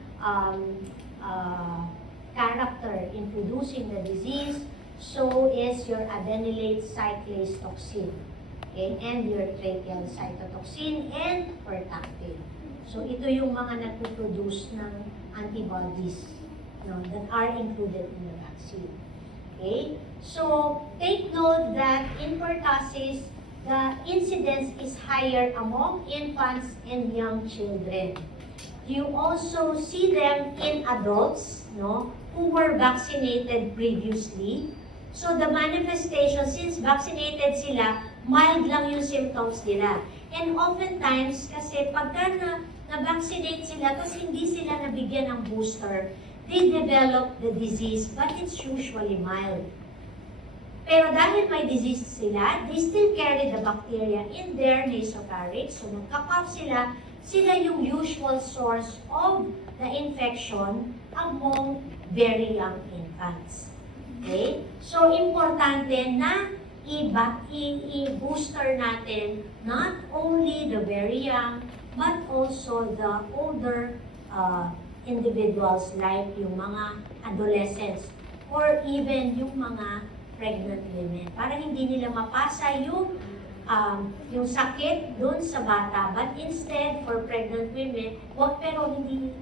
character in producing the disease, so is your adenylate cyclase toxin, okay, and your tracheal cytotoxin and pertactin. So ito yung mga nagpo-produce ng antibodies, no, that are included in the vaccine. Okay? So take note that in pertussis, the incidence is higher among infants and young children. You also see them in adults, no, who were vaccinated previously. So the manifestation, since vaccinated sila, mild lang yung symptoms nila. And oftentimes, kasi pagka na-vaccinate sila, kasi hindi sila nabigyan ng booster, they develop the disease, but it's usually mild. Pero dahil may disease sila, they still carry the bacteria in their nasopharynx. So nagka-cough sila yung usual source of the infection among very young infants. Okay? So importante na i-booster natin not only the very young, but also the older individuals like yung mga adolescents or even yung mga pregnant women para hindi nila mapasa yung sakit dun sa bata, but instead for pregnant women, pero hindi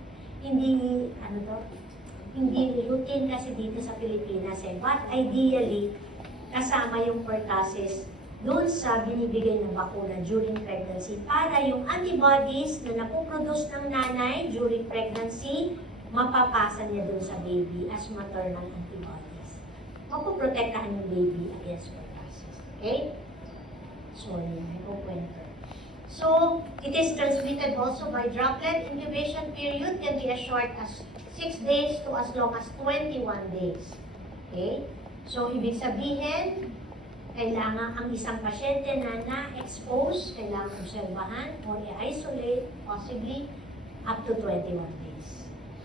routine kasi dito sa Pilipinas but ideally kasama yung pertussis doon sa binibigay ng bakuna during pregnancy para yung antibodies na napoproduce ng nanay during pregnancy, mapapasa niya doon sa baby as maternal antibodies. Mapoprotektahan yung baby against pertussis. Okay? Sorry, I opened her. So, it is transmitted also by droplet. Incubation period can be as short as 6 days to as long as 21 days. Okay? So, ibig sabihin, kailangan ang isang pasyente na na-expose, kailangan obserbahan or i-isolate possibly up to 21 days.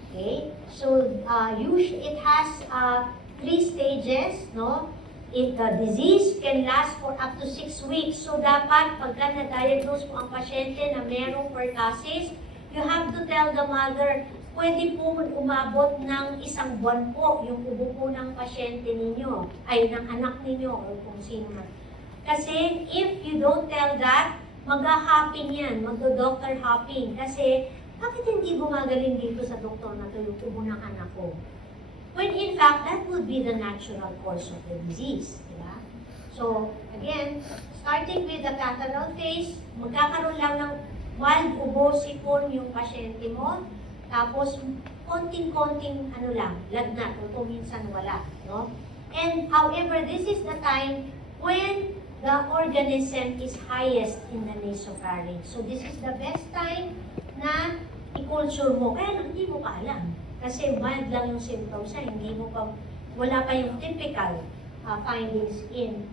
Okay? So, usually it has 3 stages, no? If the disease can last for up to 6 weeks, so dapat pagka na-diagnose mo ang pasyente na mayroong pertussis, you have to tell the mother, pwede po umabot ng 1 buwan po yung ubo po ng pasyente ninyo, ay ng anak ninyo, o kung sino man. Kasi if you don't tell that, mag-hopping yan, magdo-doctor hopping. Kasi, bakit hindi gumagaling dito sa doktor na to yung ubo ng anak ko? When in fact, that would be the natural course of the disease. Diba? So, again, starting with the catarrhal phase, magkakaroon lang ng mild ubo, sipon yung pasyente mo, tapos konting-konting lagnat, o minsan wala. No? And however, this is the time when the organism is highest in the nasopharynx. So this is the best time na i-culture mo. Kaya lang, hindi mo pa alam. Kasi mild lang yung symptoms na, wala pa yung typical findings in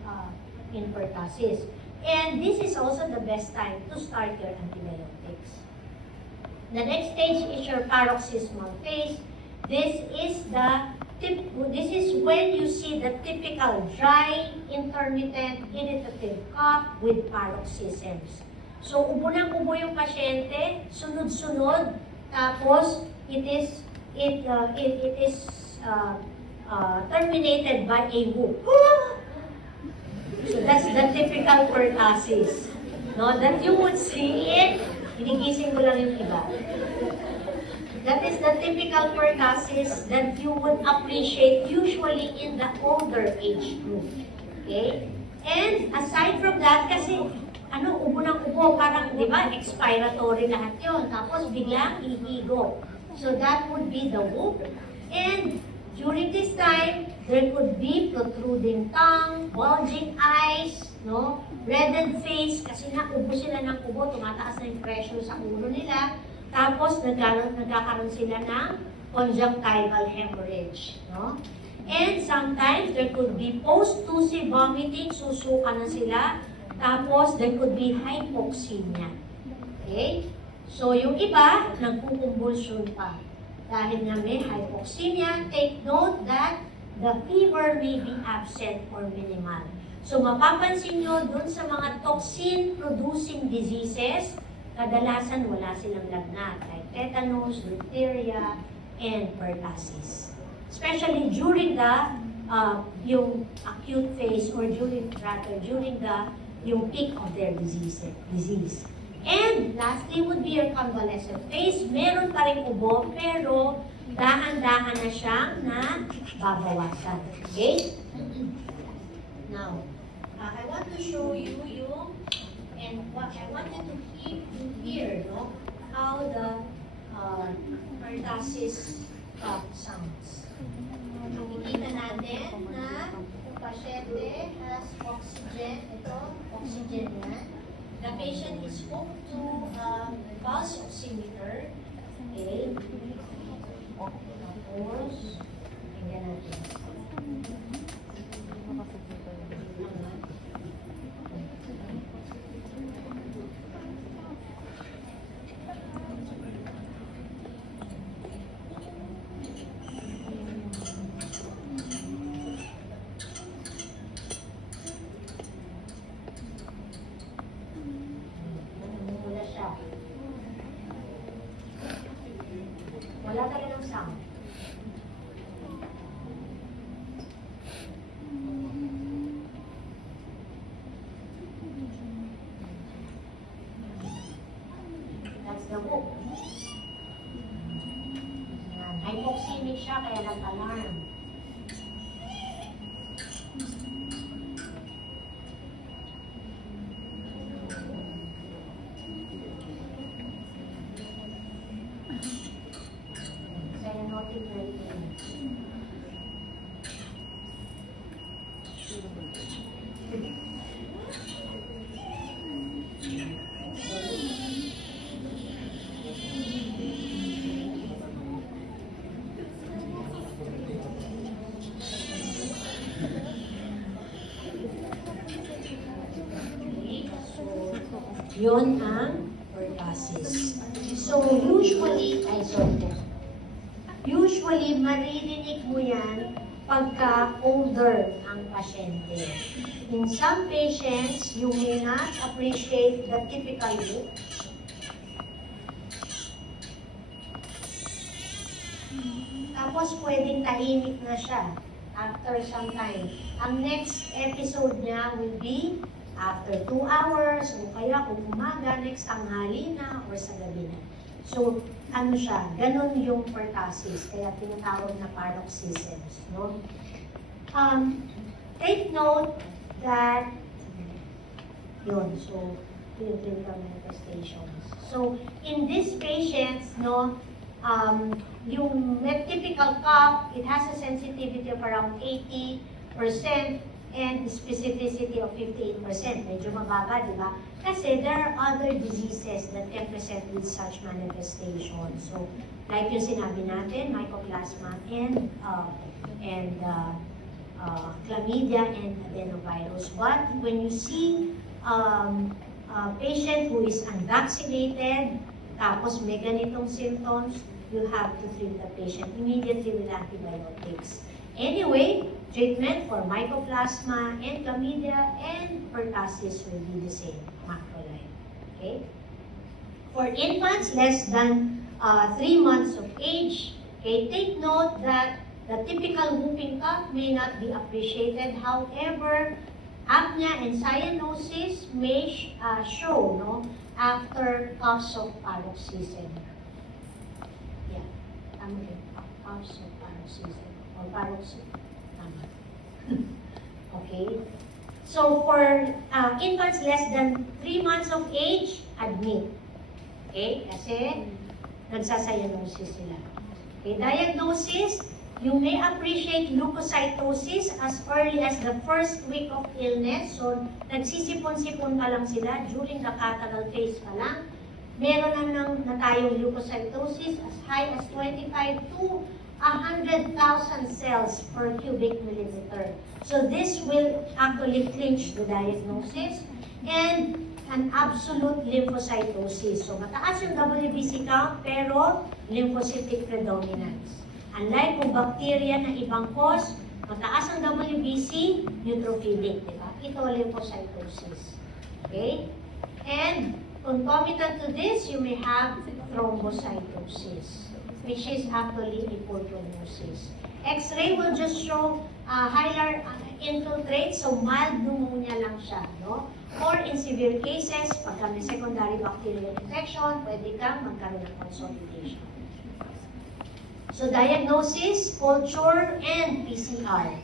pertussis. And this is also the best time to start your antibiotics. The next stage is your paroxysmal phase. This is when you see the typical dry, intermittent, irritative cough with paroxysms. So, ubo ng ubo yung pasyente, sunod-sunod, tapos it is terminated by a whoop. So that's the typical pertussis. No, that you would see it, hinigising ko lang yung iba. That is the typical pertussis that you would appreciate usually in the older age group. Okay? And aside from that, kasi ubo ng ubo, parang, di ba, expiratory lahat yun. Tapos biglang ihigo. So that would be the whoop. And during this time, there could be protruding tongue, bulging eyes, no? Reddened face, kasi ubo sila ng ubo, tumataas na yung pressure sa ulo nila. Tapos nagkakaroon sila ng conjunctival hemorrhage, no? And sometimes there could be post-tussive vomiting, susuka na sila. Tapos there could be hypoxemia. Okay? So, yung iba, nagkukumbulsyon pa. Dahil nga may hypoxemia, take note that the fever may be absent or minimal. So, mapapansin nyo dun sa mga toxin-producing diseases, kadalasan wala silang lagnat, like tetanus, diphtheria, and pertussis. Especially during the yung acute phase or during yung peak of their disease. And lastly would be your convalescent phase. Meron pa rin ubo, pero dahan-dahan na siyang babawasan. Okay? Now, I want to show you and what I want you to hear, no? How the pertussis sounds. Nakikita natin na pasyente has oxygen. Ito, oxygen yan. The patient is hooked to a pulse oximeter. Okay. Tapos, tingnan natin. Wala talagang sound. That's the hook. Hypoxemic siya, kaya nag-alarm. Yun ang pertussis. So, usually, maririnig mo yan pagka older ang pasyente. In some patients, you may not appreciate the typical look. Tapos, pwedeng tahimik na siya after some time. Ang next episode niya will be after 2 hours, o kaya kung umaga, next tanghali na, or sa gabi na. So, ano siya, ganun yung pertussis, kaya tinatawag na paroxysms, no? Take note that, yun, so, clinical manifestations. So, in these patients, no, yung typical cough, it has a sensitivity of around 80% and specificity of 58%. Medyo mababa, di ba? Kasi there are other diseases that can present with such manifestations. So, like yung sinabi natin, mycoplasma and chlamydia and adenovirus. But when you see a patient who is unvaccinated, tapos may ganitong symptoms, you have to treat the patient immediately with antibiotics. Anyway, treatment for mycoplasma and chlamydia and pertussis will be the same, macrolide. Okay? For infants less than 3 months of age, okay, take note that the typical whooping cough may not be appreciated. However, apnea and cyanosis may show, no, after coughs of paroxysm. Yeah, tama rin. Coughs of paroxysm. Or paroxysm. Tama. Okay. So, for infants less than 3 months of age, admit. Okay? Kasi, nagsacyanosis sila. Okay, diagnosis, you may appreciate leukocytosis as early as the first week of illness. So, nagsisipon-sipon pa lang sila during the catarrhal phase pa lang. Meron na tayong leukocytosis as high as 25 to 100,000 cells per cubic millimeter. So, this will actually clinch the diagnosis. And an absolute lymphocytosis. So, mataas yung WBC count, pero lymphocytic predominance. Unlike kung bacteria na ibang cause, mataas ang WBC, neutrophilic, di ba? Ito, lymphocytosis. Okay? And concomitant to this, you may have thrombocytosis, which is actually a poor prognosis. X-ray will just show hilar infiltrate, so mild pneumonia lang siya, no? Or in severe cases, pagka may secondary bacterial infection, pwede kang magkaroon ng consolidation. So diagnosis, culture, and PCR.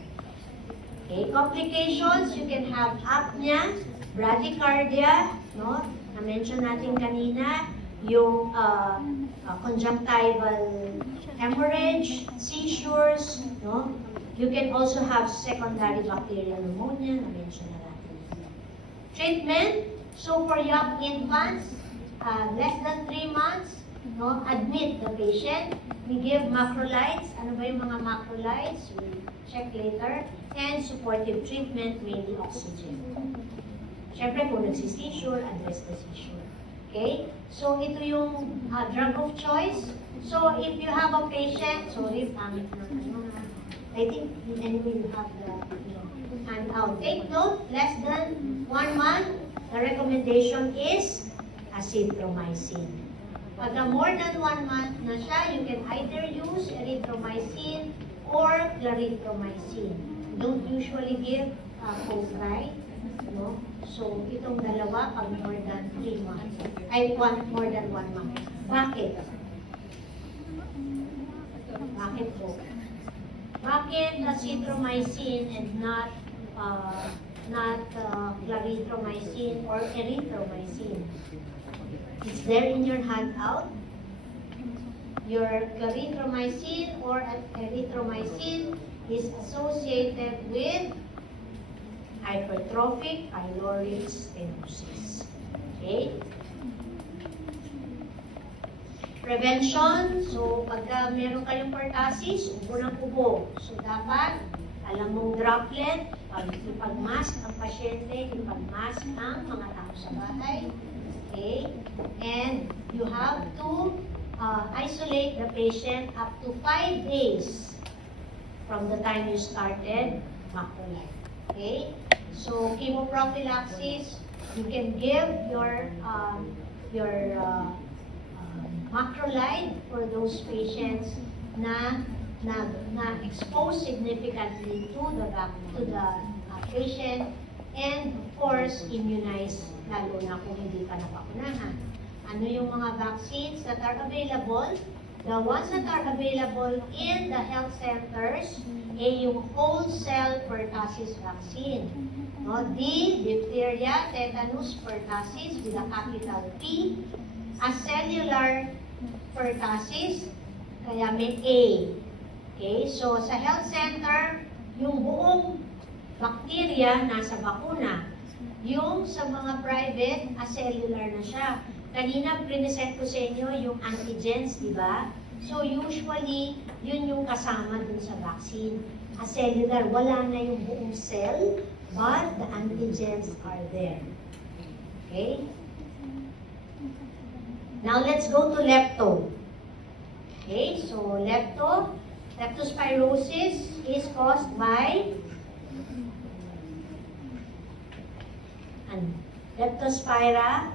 Okay, complications, you can have apnea, bradycardia, no? Na-mention natin kanina, yung conjunctival hemorrhage, seizures, no? You can also have secondary bacterial pneumonia, na-mention na natin. Treatment, so for young infants, less than 3 months, no, admit the patient. We give macrolides. Ano ba yung mga macrolides? We'll check later. And supportive treatment, mainly oxygen. Siyempre, kung nagsiseizure, address the seizure. Okay? So, ito yung drug of choice. So, if you have a patient, sorry, pangit na I think, anyway, you have the, handout. Take note, less than 1 month, the recommendation is azithromycin. Pagka more than 1 month na siya, you can either use erythromycin or clarithromycin. Don't usually give Cofri, no? So, itong dalawa pag more than 3 months. More than 1 month. Bakit? Bakit po? Bakit azithromycin and not clarithromycin or erythromycin? It's there in your handout. Your clarithromycin or erythromycin is associated with hypertrophic pyloric stenosis. Okay? Prevention. So, pagka meron kayong pertussis, ubo ng ubo. So, dapat, alam mong droplet, ipag-mask ang pasyente, ipag-mask ang mga tao sa bahay. Okay? And you have to isolate the patient up to 5 days from the time you started macrolide. Okay? So, chemoprophylaxis, you can give your macrolide for those patients na expose significantly to the patient, and of course immunize lalo na kung hindi pa napakunahan. Ano yung mga vaccines that are available? The ones that are available in the health centers ay yung whole cell pertussis vaccine. No, diphtheria, tetanus, pertussis with a capital P, a cellular pertussis, kaya may A. Okay, so sa health center, yung buong bacteria nasa bakuna. Yung sa mga private, acellular na siya. Kanina, present ko sa inyo yung antigens, di ba? So usually, yun yung kasama dun sa vaccine. Acellular, wala na yung buong cell, but the antigens are there. Okay? Now let's go to lepto. Okay, so leptospirosis is caused by Leptospira.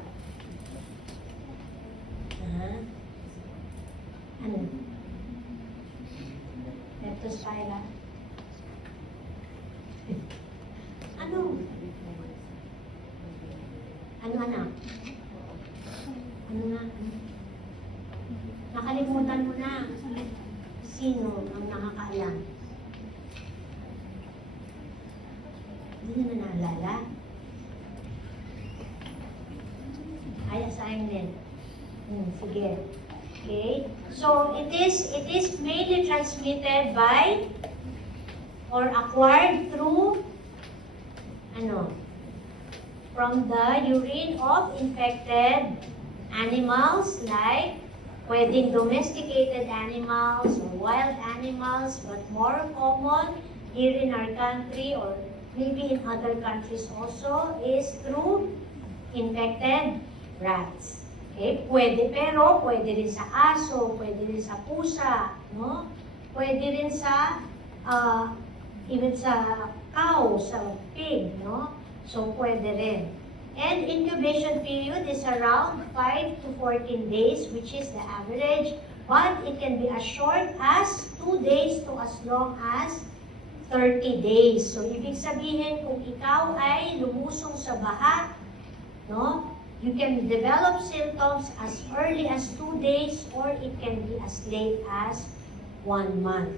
Ano? Leptospira. Ano? Ano anak? Ano na? Nakalimutan mo na. Sino ang nakakaalam? Hindi na naalala. Ay, assignment. Sige. Okay. So, it is mainly transmitted by or acquired through from the urine of infected animals, like pwedeng domesticated animals or wild animals, but more common here in our country or maybe in other countries also is through infected rats. Okay? Pwede rin sa aso, pwede rin sa pusa, no? Pwede rin sa, even sa cow, sa pig, no? So, pwede rin. And incubation period is around 5 to 14 days, which is the average, but it can be as short as 2 days to as long as 30 days. So, ibig sabihin, kung ikaw ay lumusong sa baha, no? You can develop symptoms as early as 2 days or it can be as late as 1 month.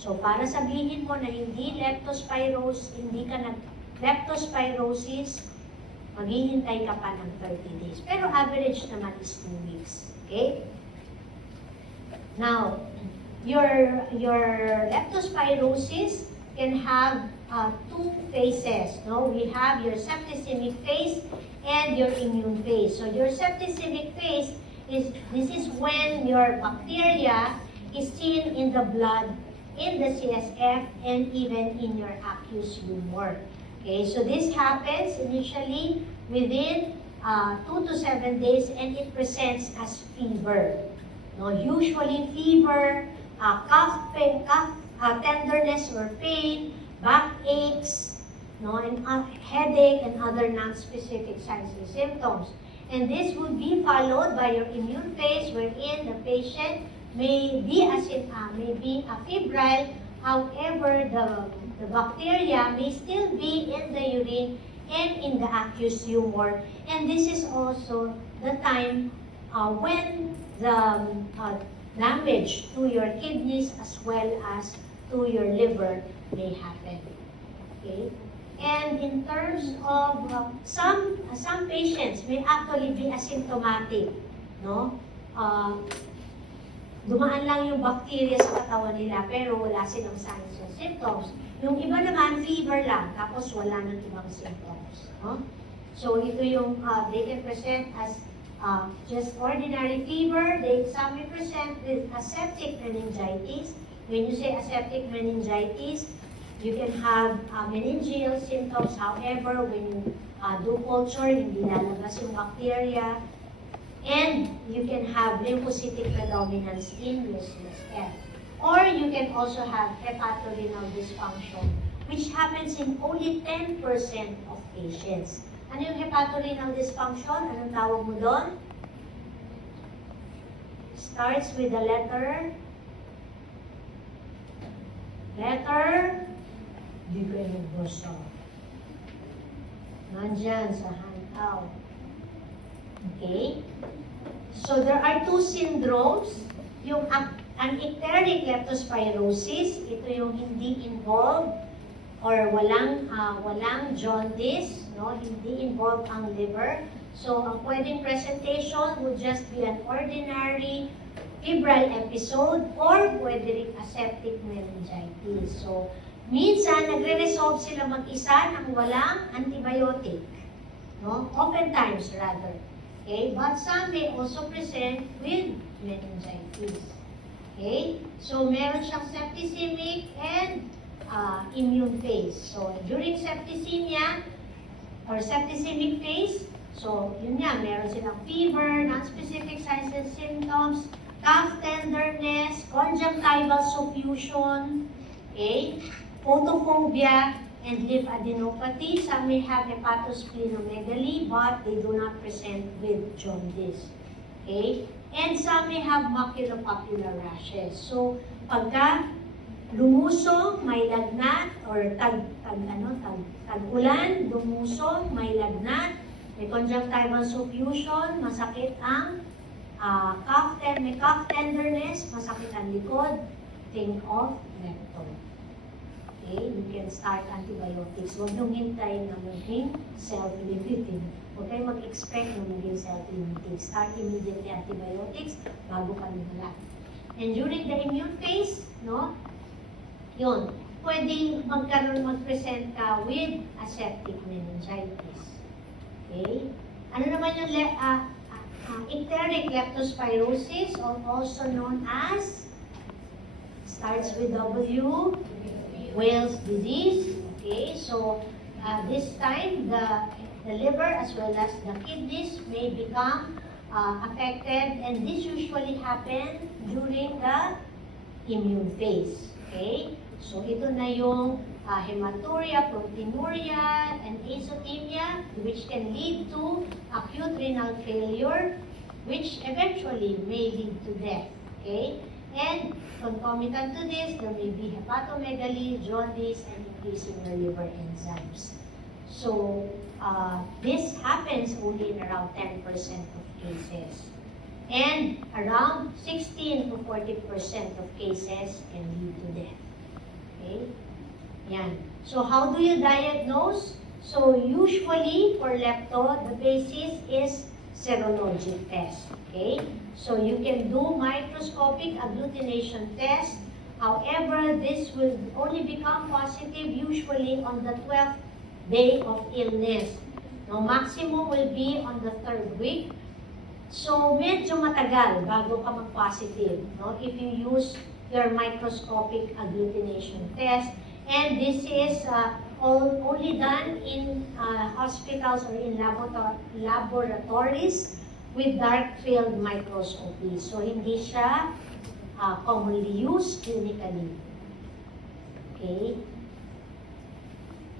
So, para sabihin mo na hindi leptospirosis, maghihintay ka pa ng 30 days. Pero average naman is 2 weeks. Okay? Now, your leptospirosis can have 2 phases. No? We have your septicemic phase and your immune phase. So your septicemic phase is when your bacteria is seen in the blood, in the CSF, and even in your aqueous humor. Okay, so this happens initially within 2 to 7 days, and it presents as fever. No, usually fever, cough, tenderness or pain, backaches, no, and headache and other non-specific signs and symptoms. And this would be followed by your immune phase, wherein the patient may be febrile. However, the bacteria may still be in the urine and in the aqueous humor. And this is also the time when the damage to your kidneys as well as to your liver may happen. Okay? And in terms of some patients may actually be asymptomatic, no? Dumaan lang yung bacteria sa katawan nila pero wala silang signs and symptoms. Yung iba naman fever lang tapos wala nang ibang symptoms, no? So ito yung they can present as just ordinary fever. Some may present with aseptic meningitis. When you say aseptic meningitis, you can have meningeal symptoms. However, when you do culture, hindi lalabas yung bacteria. And you can have lymphocytic predominance in your CSF. Or you can also have hepatorenal dysfunction, which happens in only 10% of patients. Ano yung hepatorenal dysfunction? Anong tawag mo doon? Starts with the letter. Di ko yung gusto. Nandyan sa handout. Okay? So there are two syndromes. Yung icteric leptospirosis, ito yung hindi involved or walang jaundice, no? Hindi involved ang liver. So ang pwedeng presentation would just be an ordinary febrile episode or pwede rin aseptic meningitis. So minsan nagre-resolve sila mag-isa nang walang antibiotic, no? Oftentimes rather. Okay, but some may also present with meningitis. Okay, so meron siyang septicemic and immune phase. So during septicemia or septicemic phase, so yun nga, meron silang fever, non-specific signs and symptoms, cough tenderness, conjunctival suffusion, okay, photophobia, and lymphadenopathy. Some may have hepatosplenomegaly, but they do not present with jaundice. Okay? And some may have maculopapular rashes. So, pagka lumusong, may lagnat, or tag-ulan, lumusong, may lagnat, may conjunctival suffusion, masakit ang may cough tenderness, masakit ang likod, think of lepto. Okay, you can start antibiotics. Huwag niyong hintayin na maging self-limiting. Huwag kayong mag-expect na maging self-limiting. Start immediately antibiotics bago ka lumala. And during the immune phase, no, yun, pwedeng mag-present ka with aseptic meningitis. Okay? Ano naman yung icteric leptospirosis, also known as, starts with W, Wales disease. Okay, so this time the liver as well as the kidneys may become affected, and this usually happens during the immune phase. Okay, so ito na yung hematuria, proteinuria, and azotemia, which can lead to acute renal failure, which eventually may lead to death. Okay, and concomitant to this, there may be hepatomegaly, jaundice, and increasing your liver enzymes. So, this happens only in around 10% of cases. And around 16 to 40% of cases can lead to death. Okay? Yan. So, how do you diagnose? So, usually for lepto, the basis is serologic test. Okay? So you can do microscopic agglutination test. However, this will only become positive usually on the 12th day of illness. No, maximum will be on the 3rd week. So medyo matagal bago ka mag-positive, no? If you use your microscopic agglutination test. And this is only done in hospitals or in laboratories with dark field microscopy. So, hindi siya commonly used clinically. Okay?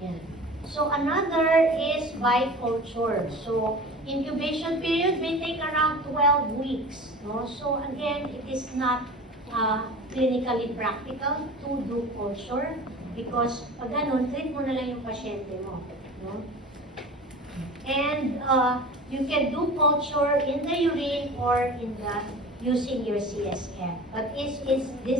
Yan. So, another is biculture. So, incubation period may take around 12 weeks. No? So, again, it is not clinically practical to do culture because pag ganun, treat mo na lang yung pasyente mo. No? And you can do culture in the urine or in using your CSF. But this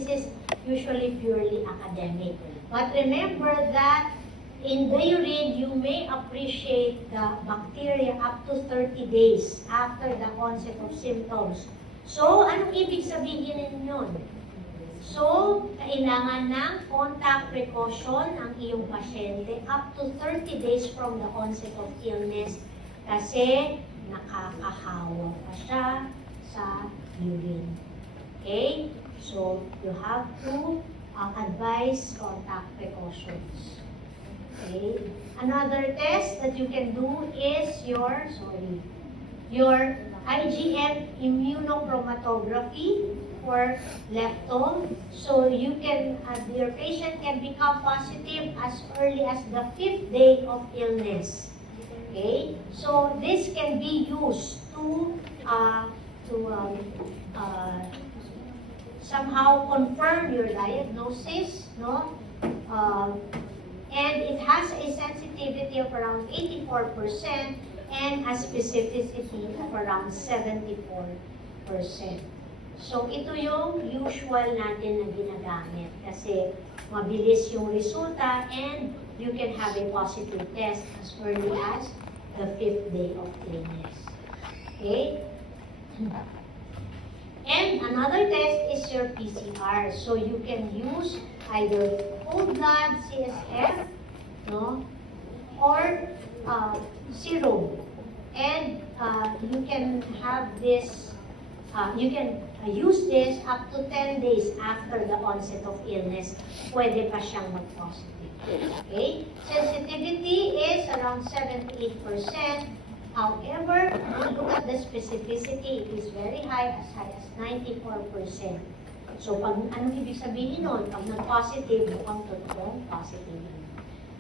is usually purely academic. But remember that in the urine, you may appreciate the bacteria up to 30 days after the onset of symptoms. So, anong ibig sabihin nun? So, kailangan ng contact precaution ang iyong pasyente up to 30 days from the onset of illness kasi nakakahawa pa siya sa urine. Okay? So, you have to advise contact precautions. Okay? Another test that you can do is your IgM immunochromatography for lepto. So you can, your patient can become positive as early as the 5th day of illness. Okay, so this can be used to somehow confirm your diagnosis, no? And it has a sensitivity of around 84% and a specificity of around 74%. So ito yung usual natin na ginagamit kasi mabilis yung resulta and you can have a positive test as early as the 5th day of illness. Okay? And another test is your PCR. So you can use either whole blood CSF, no, or serum. And you can have this, you can use this up to 10 days after the onset of illness. Pwede pa siyang mag-positive. Okay? Sensitivity is around 78%. However, look at the specificity. It is very high as 94%. So, anong ibig sabihin nun? Pag nag-positive, mukhang totoong positive.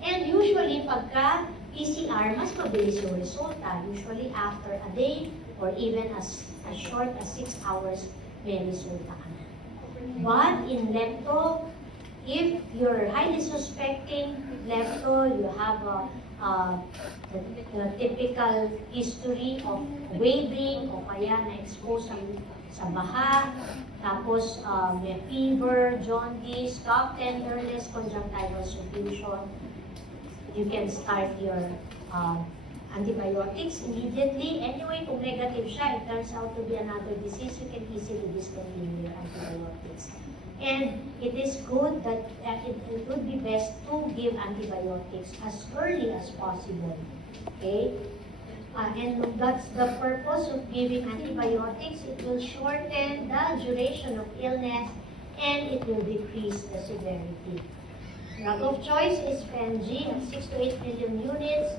And usually, pagka PCR, mas mabilis yung resulta. Usually, after a day or even as short as 6 hours, may resulta ka na. But in lepto, if you're highly suspecting lepto, you have the typical history of waving o kaya na-expose sa baha, tapos may fever, jaundice, cough tenderness, conjunctival suffusion, you can start your antibiotics immediately. Anyway, kung negative siya, it turns out to be another disease, you can easily discontinue your antibiotics. And it is good that it would be best to give antibiotics as early as possible. Okay? And that's the purpose of giving antibiotics. It will shorten the duration of illness and it will decrease the severity. Drug of choice is PenG at 6 to 8 million units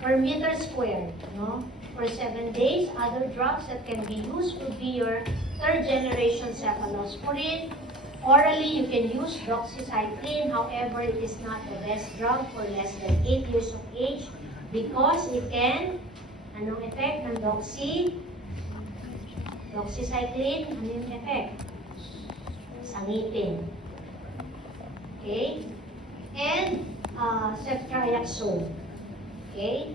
per meter square, no? For 7 days. Other drugs that can be used would be your third generation cephalosporin. Orally, you can use doxycycline. However, it is not the best drug for less than 8 years of age because it can, anong effect ng doxycycline? Ano yung effect? Sangipin. Okay? And ceftriaxone. Okay?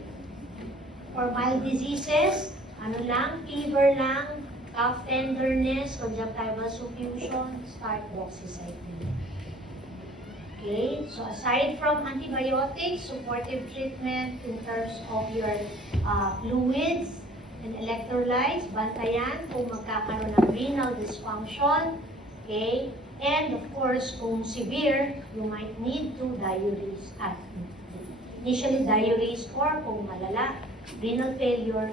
For mild diseases, ano lang, fever lang, cough tenderness, conjunctival suffusion, start doxycycline. Okay? So aside from antibiotics, supportive treatment in terms of your fluids and electrolytes, bantayan kung magkakaroon ng renal dysfunction. Okay? And of course, kung severe, you might need to diurese, initially diurese or kung malala, renal failure,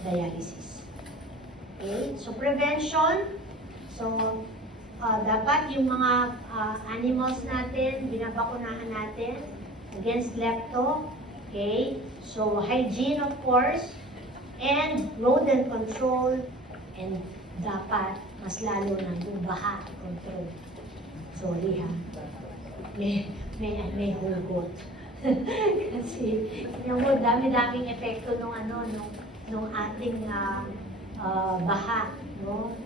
dialysis. Okay? So prevention, so dapat yung mga animals natin, binabakunahan natin against lepto. Okay? So hygiene of course, and rodent control, and dapat mas lalo na yung baha control. Sorry ha. May hugot. Kasi yung dami-daming epekto nung ating baha, no?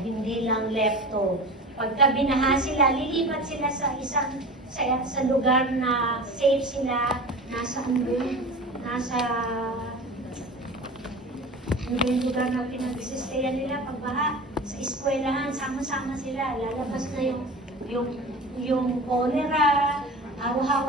Hindi lang lepto. Pagka binaha sila, lilipat sila sa lugar na safe sila, nasa yung lugar na pinag-isistayan nila pagbaha, sa eskwelahan, sama-sama sila, lalabas na yung cholera, hawa-hawa